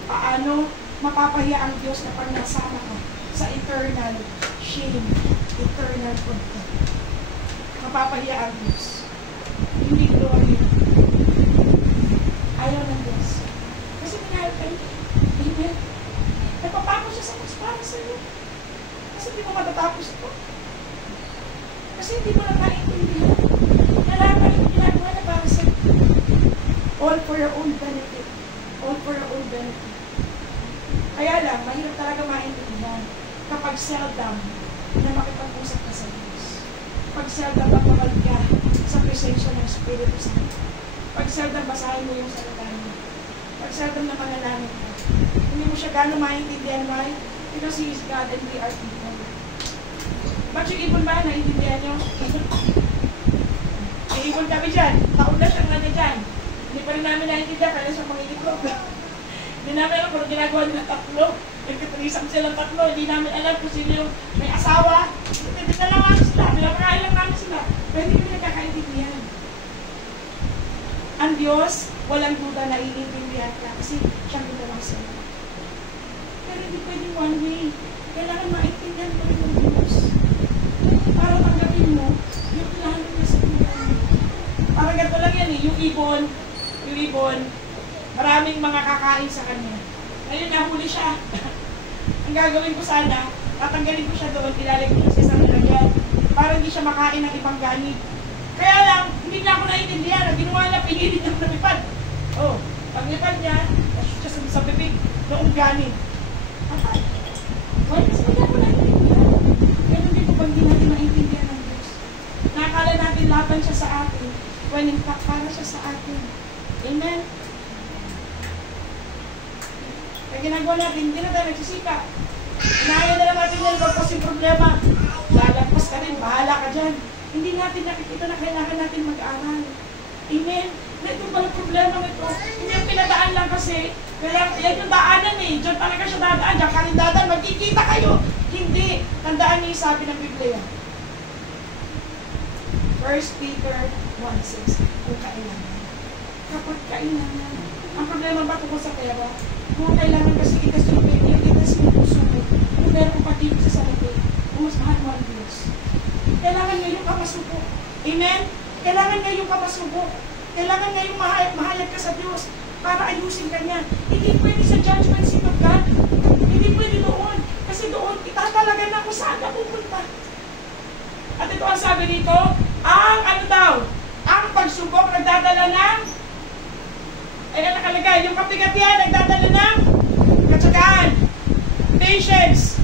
Paano mapapahiya ang Diyos na pag nasama ka sa eternal shame, eternal contempt? Mapapahiya ang Diyos. Hindi glory. Ayaw ng Diyos. Kasi minahal kayo. Amen. Nagpapako siya sa mas para sa iyo. Kasi hindi mo matatapos ito. Kasi hindi mo na naiintindihan. Nalaman yung ginagawa na para sa iyo. All for your own benefit. All for your own benefit. Kaya lang, mahirap talaga maintindihan kapag seldom na makipag-usap ka sa Diyos. Pag seldom magpapag ka sa presensya ng Espiritu Santo. Pag seldom basahin mo yung salita niya. Pag seldom na manalangin ka. Hindi mo siya gano'ng maintindihan, why? Because He is God and we are people. Ba't yung ibon ba? Naintindihan nyo? May ibon kami dyan. Taon na siyang ano dyan. Hindi pa rin namin naintindihan kaya siyang mangigitlog. Hindi namin alam kung ginagawa nila tatlo. Nagkatrisam silang tatlo. Hindi namin alam kung sino yung may asawa. Hindi na lang namin sila. Pinapakain lang namin sila. Pero hindi kami nagkakaintindihan. Ang Diyos, walang duda na iintindihan ka kasi siyang ginawang sila. Pero hindi pwedeng one way. Kailangan maintindihan mo rin ng Diyos. Para tanggapin mo yung plano niya sa buhay mo. Parang ganito lang yan eh. Yung ibon, maraming mga kakain sa kanya. Ngayon, nahuli siya. Ang gagawin ko sana, tatanggalin ko siya doon, ilalagay ko siya sa nilagyan. Para hindi siya makain ng ibang ganit. Kaya lang, hindi niya ako naiintindihan. Ang ginawa niya, pinilit niya lumipad. Oh, paglipad niya, nashoot siya sa bibig, noong ganit. Patay. Well, kasi hindi ako naiintindihan. Pero hindi ko bang hindi natin naiintindihan ng Diyos. Nakakala natin laban siya sa atin, when in fact, para siya sa atin. Amen? Kaya ginagawa natin, hindi na tayo nagsisika. Inaya na lang natin yan, pagpas yung problema. Lalagpas ka rin, bahala ka dyan. Hindi natin nakikita na kailangan natin mag-aral. Amen? Na ito pala problema nito. Hindi yung pinadaan lang kasi. Kaya yan yung daanan eh. Diyan talaga siya dadaan. Diyan ka rin dadaan. Magkikita kayo. Hindi. Tandaan niyo yung sabi ng Biblia. 1 Peter 1:6. Kung kailangan. Kapag kailangan. Ang problema ba tungkol sa pera? Kung kailangan kasi itasulpin, itasin yung puso mo. Kung meron kong pag-ibig sa sarili, kung mas mahal mo ang Diyos. Kailangan ngayong ka masubo. Amen? Kailangan ngayong ka masubo. Kailangan ngayong mahayag ka sa Diyos para ayusin ka niya. Hindi pwede sa judgment seat of God. Hindi pwede doon. Kasi doon, itatalaga na kung saan ka pupunta. At ito ang sabi dito, ang ano daw, ang pagsubok nagdadala ng, ay nakalagay, yung kapigatian nagdadala ng katsagaan, patience.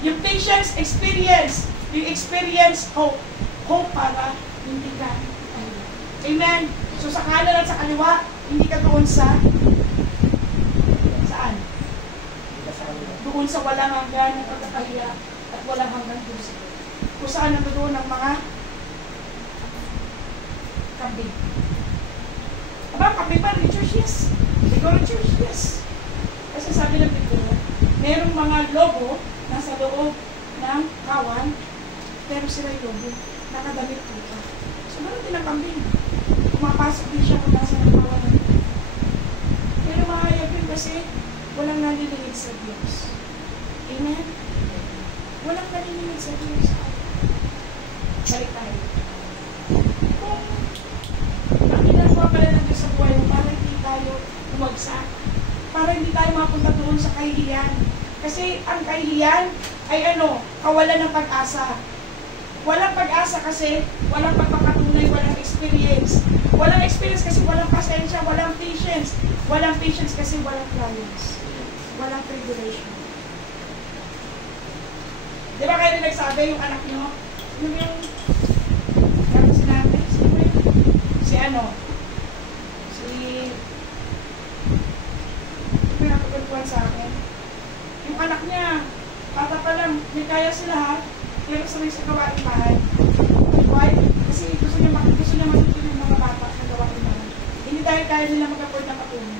Yung patience, experience. Yung experience, hope. Hope para hindi ka ayun. Amen? So sa kanan at sa kaliwa, hindi ka doon sa saan? Doon sa walang hanggan ng pagkakahiya at walang hanggan puso. Kung saan nandoon ang mga kambing. Aba, kambing pa rin, church, yes. Siguro church, yes. Kasi sabi ng Biblia, merong mga lobo nasa loob ng kawan, pero sila yung lobo, nakadamit po pa. So, meron din ang kambing. Pumapasok din siya kung nasa ng kawan. Pero mahayag yun kasi walang nalilingid sa Diyos. Amen? Walang nalilingid sa Diyos. Balik tayo. Kung ang ginagawa pala ng Diyos sa buhay mo, para hindi tayo umagsak, para hindi tayo mapunta doon sa kahihiyan. Kasi ang kahihiyan ay kawalan ng pag-asa. Walang pag-asa kasi walang pagpapatuloy, walang experience. Walang experience kasi walang pasensya, walang patience. Walang patience kasi walang trials. Walang tribulation. Di ba kayo nagsabi yung anak nyo? Yung sinabi? Si pinapagulpuan sa akin. Yung anak niya, bata pa lang, may kaya sila ha, pero sanay sa gawain bahay. Why? Kasi gusto niya matutunan yung mga bata sa gawain bahay. Hindi dahil kaya nila mag-afford na katulong.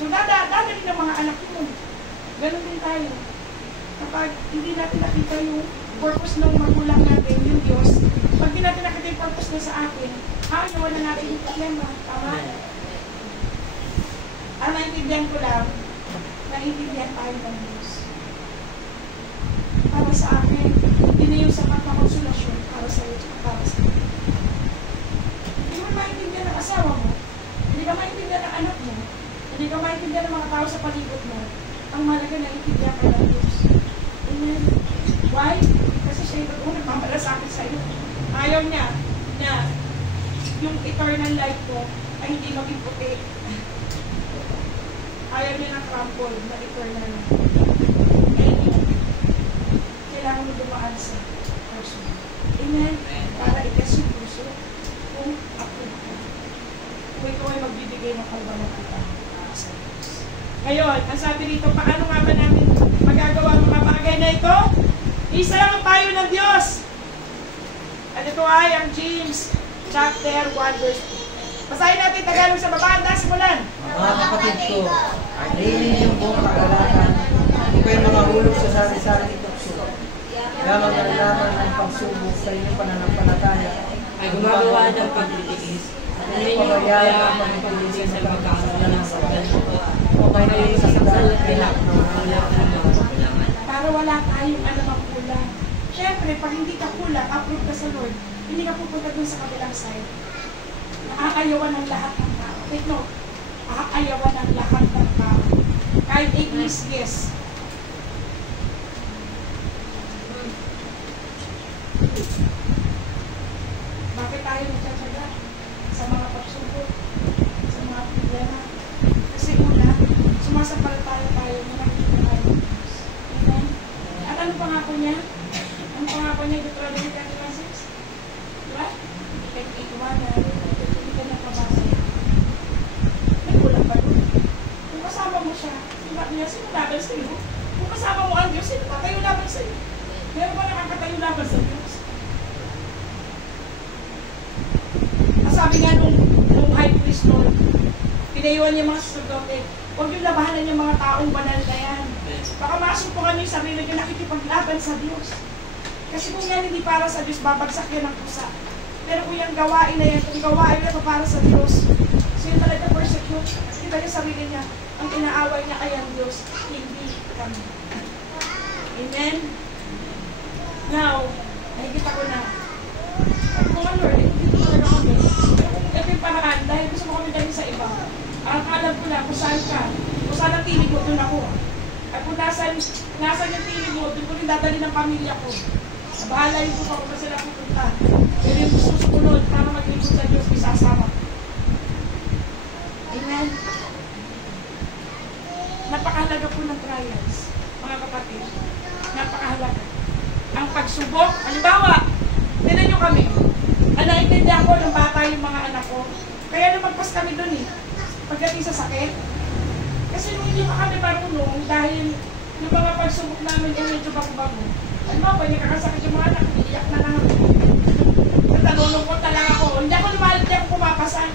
So, dada din ang mga anak mo. Ganon din tayo. Kapag hindi natin nakita yung purpose ng magulang natin, yung Diyos, pag hindi natin nakita yung purpose na sa atin, ayawan na natin yung problema. Tama? Ang naintindihan ko lang, naintindihan tayo ng Diyos. Para sa akin, hindi na yung sapat na konsolasyon para sa iyo at para sa iyo. Hindi mo maintindihan ng asawa mo, hindi ka maintindihan ng anak mo, hindi ka maintindihan ng mga tao sa paligid mo, ang malaga naintindihan ka ng Diyos. Amen. Why? Kasi siya yung nagmamalasakit sa iyo. Ayaw niya na yung eternal life ko ay hindi maging puti. Ayaw niya ng crumple na eternal life. Ngayon, kailangan mo dumaan sa person. Amen? Para ikas yung puso kung approve ka. Kung ikaw ay magbibigay ng kalbalatan sa Diyos. Ngayon, ang sabi rito, paano nga ba namin magagawa ang mga bagay na ito? Isa lang ang payo ng Diyos. At ito ay ang James chapter 1 verse 2. Basahin natin Tagalog sa baba. Andas simulan. Mga kapatid ko, daily yung buong kagalakan, hindi kayo makahulog sa sari-sari tukso. Lamang ang laman ng pagsubok sa inyong pananampalataya ay gumagawa ng pagtitiis. at inyong pabayaan ang pagtitiis sa pagkakasala ng sabay. O kayo sa sadalang pilak ng mga Para wala tayong anumang kulang. Siyempre, pag hindi ka kulang, approve ka sa Lord, hindi ka pupunta dun sa kabilang side. Nakakayawan ng lahat ng tao. Take note, nakakayawan ng lahat ng tao. Kahit English, yes. Bakit tayo nagtsatsaga sa mga pagsubok, sa mga problema? Kasi una, sumasampalataya tayo na nakikita tayo ng Diyos. Amen? At ano pangako niya? Ang pangako niya, Deuteronomy 31:6? Diba? Kahit ikuwala, hindi ka nakabasa. May kulang ba doon? Kung kasama mo siya, diba niya, sino laban sa iyo? Kung kasama mo ang Diyos, sino tatayo laban sa iyo? Meron ba nakakatayo laban sa Diyos? Sabi nga nung high priest noon, pinayuan niya mga sacerdote, huwag yung labanan yung mga taong banal na yan. Baka masumpukan niyo yung sarili niyo nakikipaglaban sa Diyos. Kasi kung yan hindi para sa Diyos, babagsak yan ang pusa. Pero kung yung gawain na yan, kung gawain na para sa Diyos, so yun talaga persecute. Kasi tayo sarili niya, ang inaaway niya ay ang Diyos, hindi kami. Amen? Now, nakikita ko na, at kung ano, dito talaga kami. Ito yung paraan, dahil gusto mo kami dahil sa iba. Ang alam ko na kung saan ka, kung saan ang tinig mo, doon ako. At kung nasan yung tinig mo, doon ko rin dadali ng pamilya ko. Bahala yung po kung sila pupunta. Pero yung susunod, para maglingkod sa Diyos, isasama. Amen? Napakahalaga po ng trials, mga kapatid. Napakahalaga. Ang pagsubok, halimbawa, tinan nyo kami. Ang naintindihan ko ng bata yung mga anak ko, lumagpas kami doon eh. Pagdating sa sakit. Kasi nung hindi pa kami marunong, dahil yung mga pagsubok namin ay medyo bago-bago. Ano ba, pwede kakasakit yung mga anak, iiyak na lang ako. Natalulungkot na lang ako. Hindi ako lumalit, hindi ako pumapasa.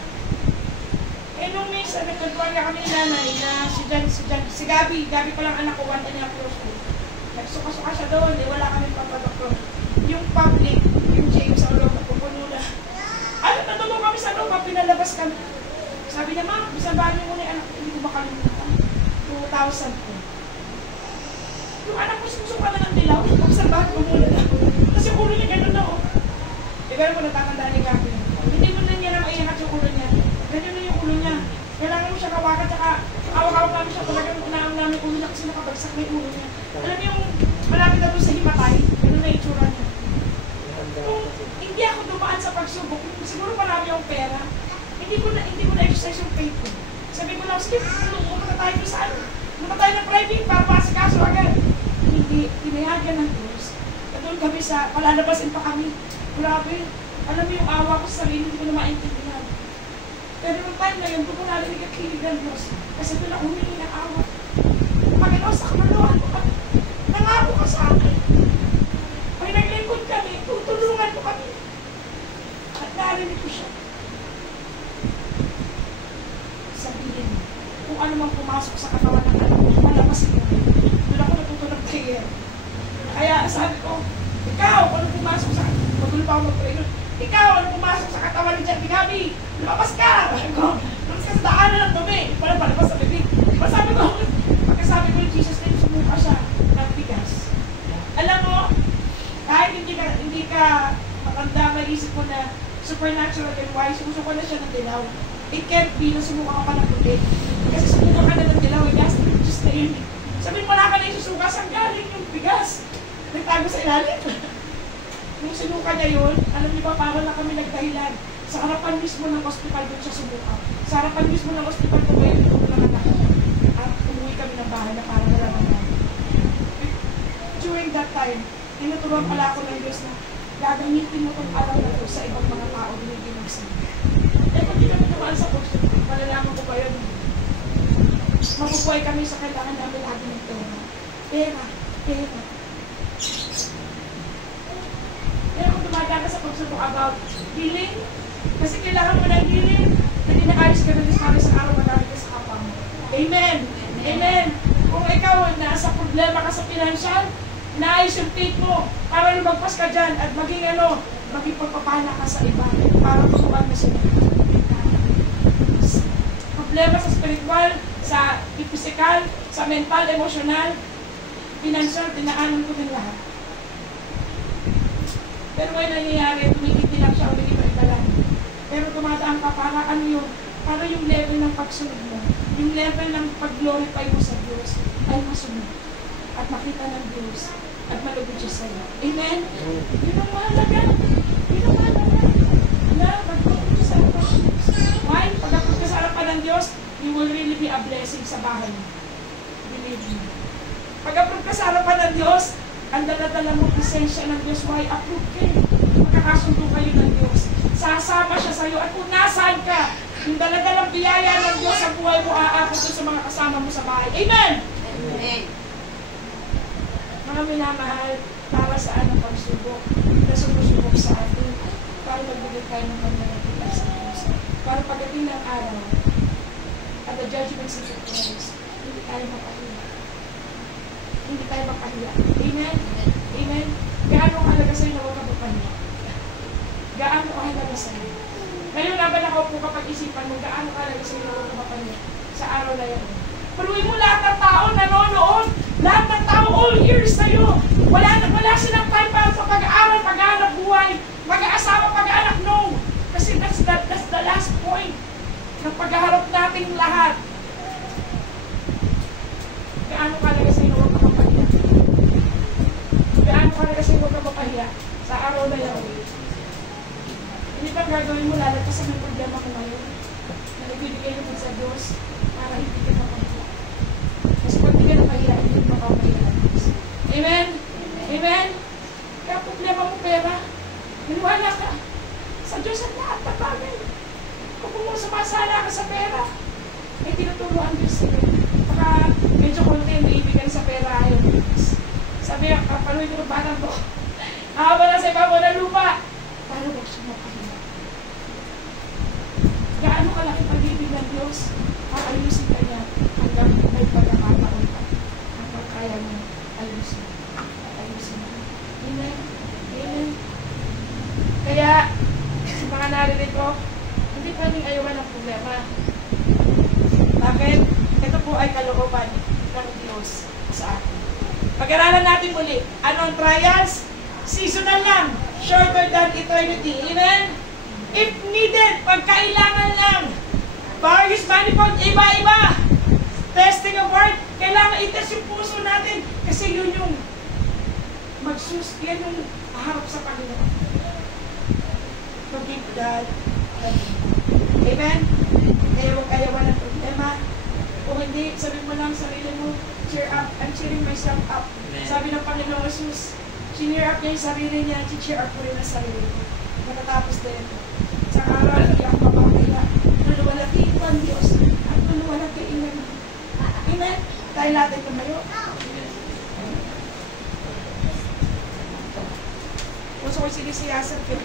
Eh nung minsan, nagkatuwalya kami ni nanay na si Gabi pa lang anak ko, 1.5 years old. Nagsuka-suka siya doon, eh wala kami papadoktor. Yung public, yung James, ang loob, napupuno na. Ano, natulong kami sa loob, pinalabas kami. Sabi niya, ma, bisabahan niyo muna yung anak ko, hindi ko makalimutan. 2000 po. Yung anak ko sumusuka na ng dilaw, bisabahan ko muna na. Kasi ulo niya gano'n na, oh. Pero mo natatandaan ni Gabi. Hindi mo na niya na maiangat yung ulo niya. Ganyan na yung ulo niya. Kailangan mo siya kawakan, tsaka awak-awak namin siya talagang unaam namin ulo niya kasi nakabagsak na yung ulo niya. Alam niyo yung malapit na doon sa himatay, gano'n na itsura niya. Kung hindi ako dumaan sa pagsubok, siguro marami yung pera, hindi ko na exercise yung faith ko. Sabi ko lang, sige, pumunta tayo doon sa ano, pumunta tayo ng private para pasikaso agad. Hindi, tinayagan ng Diyos. At doon kami sa, palalabasin pa kami. Grabe, alam mo yung awa ko sa sarili, hindi ko na maintindihan. Pero nung time na yun, doon ko narinig ang kilig ng Diyos. Kasi doon ako humingi ng awa. Panginoon, sa kamaluan mo kami. Nangako ka sa akin. Pag naglingkod kami, tutulungan mo kami. At narinig ko siya. Sabihin mo, kung ano mang pumasok sa katawan ng anak mo, malabasin mo. Doon ako natutulog prayer. Kaya sabi ko, ikaw, kung ano pumasok sa patuloy pa ako mag-pray nun. Ikaw, ano pumasok sa katawan ni Jan Gabi? Lumabas ka! Lumabas ka sa daanan ng dumi. Wala palabas sa bibig. Sabi ko, pagkasabi ko ni Jesus name, sumuka siya ng bigas. Alam mo, kahit hindi ka matanda, maisip mo na supernatural and wise, sumusuka na siya ng dilaw. It can't be na sumuka ka pa ng puti. Kasi sumuka ka na ng dilaw, gas, just na yun. Sabihin mo na ka na yung susuka, saan galing yung bigas? Nagtago sa ilalim. Nung sinuka niya yun, alam niyo ba, parang na kami nagdahilan. Sa harapan mismo ng hospital doon siya sumuka. Sa harapan mismo ng hospital doon kayo dito ng anak. At umuwi kami ng bahay na parang nalaman namin. During that time, tinuturuan pala ako ng Diyos na gagamitin mo itong araw na ito sa ibang mga tao dinidinig sa iyo. Eh, kung di kami tumaan sa pagsusunod, malalaman ko ba yun? Mabubuhay kami sa kailangan namin lagi ng pera. Pera. Pero kung tumaga ka sa pagsubok about healing, kasi kailangan mo ng healing, na inaayos ka na discover sa araw marami ka sa kapwa mo. Amen! Amen! Kung ikaw nasa problema ka sa financial, inaayos yung faith mo para lumagpas ka dyan at maging pagpapala ka sa iba para makuha na sila. Problema sa spiritual, sa physical, sa mental, emotional, financial, dinaanan ko din lahat. Pero may nangyayari, tumigiti lang siya, hindi mo italan. Pero tumataan ka para ano yun? Para yung level ng pagsunod mo, yung level ng pag-glorify mo sa Diyos ay masunod. At makita ng Diyos at malugod siya sa'yo. Amen? Yun ang mahalaga. Yun ang mahalaga. Na, mag-glorify sa harapan ng Diyos. Why? Pag-approve ka sa harapan ng Diyos, you will really be a blessing sa bahay mo. Believe me. Pag-approve ka sa harapan ng Diyos, ang dala-dala mo presensya ng Diyos, why approve kayo? Magkakasundo kayo ng Diyos. Sasama siya sa'yo. At kung nasaan ka, yung dala-dalang biyaya ng Diyos sa buhay mo, aakot sa mga kasama mo sa bahay. Amen! Amen. Mga minamahal, para sa anong pagsubok na sumusubok sa atin, para magbigay tayo ng paglalagay sa Diyos. Para pagdating ng araw, at the judgment seat of Christ, hindi tayo mapahiya. Hindi tayo mapahiya. Amen? Amen? Gaano halaga sa'yo na huwag ka mapahiya? Gaano halaga sa'yo? Ngayon naman nakaupo ka pag-isipan mo, gaano halaga sa'yo na huwag ka mapahiya sa araw na yan? Paluin mo lahat ng tao nanonood, lahat ng tao all years sa'yo. Wala silang time para sa pag-aaral, pag-anak buhay, mag-aasawa, pag-anak, no. Kasi that's the last point ng paghaharap nating lahat. Gaano halaga sa'yo na huwag ka mapahiya? Gaano halaga sa'yo huwag ka mapahiya sa araw na yan? Hindi ba gagawin mo lalagpas ang problema ko ngayon? Na ibibigay natin sa Diyos para hindi ka mapahiya. Kasi pag hindi ka napahiya, hindi ka mapahiya. Amen? Amen? Kaya problema mo pera, maniwala ka. Sa Diyos ang lahat ng bagay. Kung mo sa nakasala ka sa pera. Eh, tinuturuan Diyos sa'yo. Baka medyo konti yung naibigan sa pera ayaw ng Diyos. Sabi niya, kapaluin ko ng batang to. Nakaba na sa ibabaw ng lupa. Paano ba siya mapahinga? Gaano kalaki pag-ibig ng Diyos? Aayusin ka niya hanggang may pagkakataon ka. Hanggang kaya mo ayusin. Ayusin mo. Amen. Amen. Kaya, mga narinig ko, hindi pwedeng ayawan ng problema. Bakit? Ito po ay kalooban ng Diyos sa atin. Pag-aralan natin muli, ano ang trials? Seasonal lang. Shorter than eternity. Amen? If needed, pagkailangan lang. Various manifold, iba-iba. Testing of word, kailangan i-test yung puso natin. Kasi yun yung yan yung harap sa Panginoon. Forgive God. Amen? Kaya huwag ayawan ng problema. Kung hindi, sabi mo lang sarili mo, cheer up. I'm cheering myself up. Amen. Sabi ng Panginoon Jesus, cheer up niya yung sarili niya, cheer up ko rin ang sarili ko. Matatapos din ito. Sa araw, hindi ako mapapila. Luluwalhatiin ko ang Diyos at luluwalhatiin naman. Amen? Tayo natin tumayo. Gusto ko sinisiyasan ko.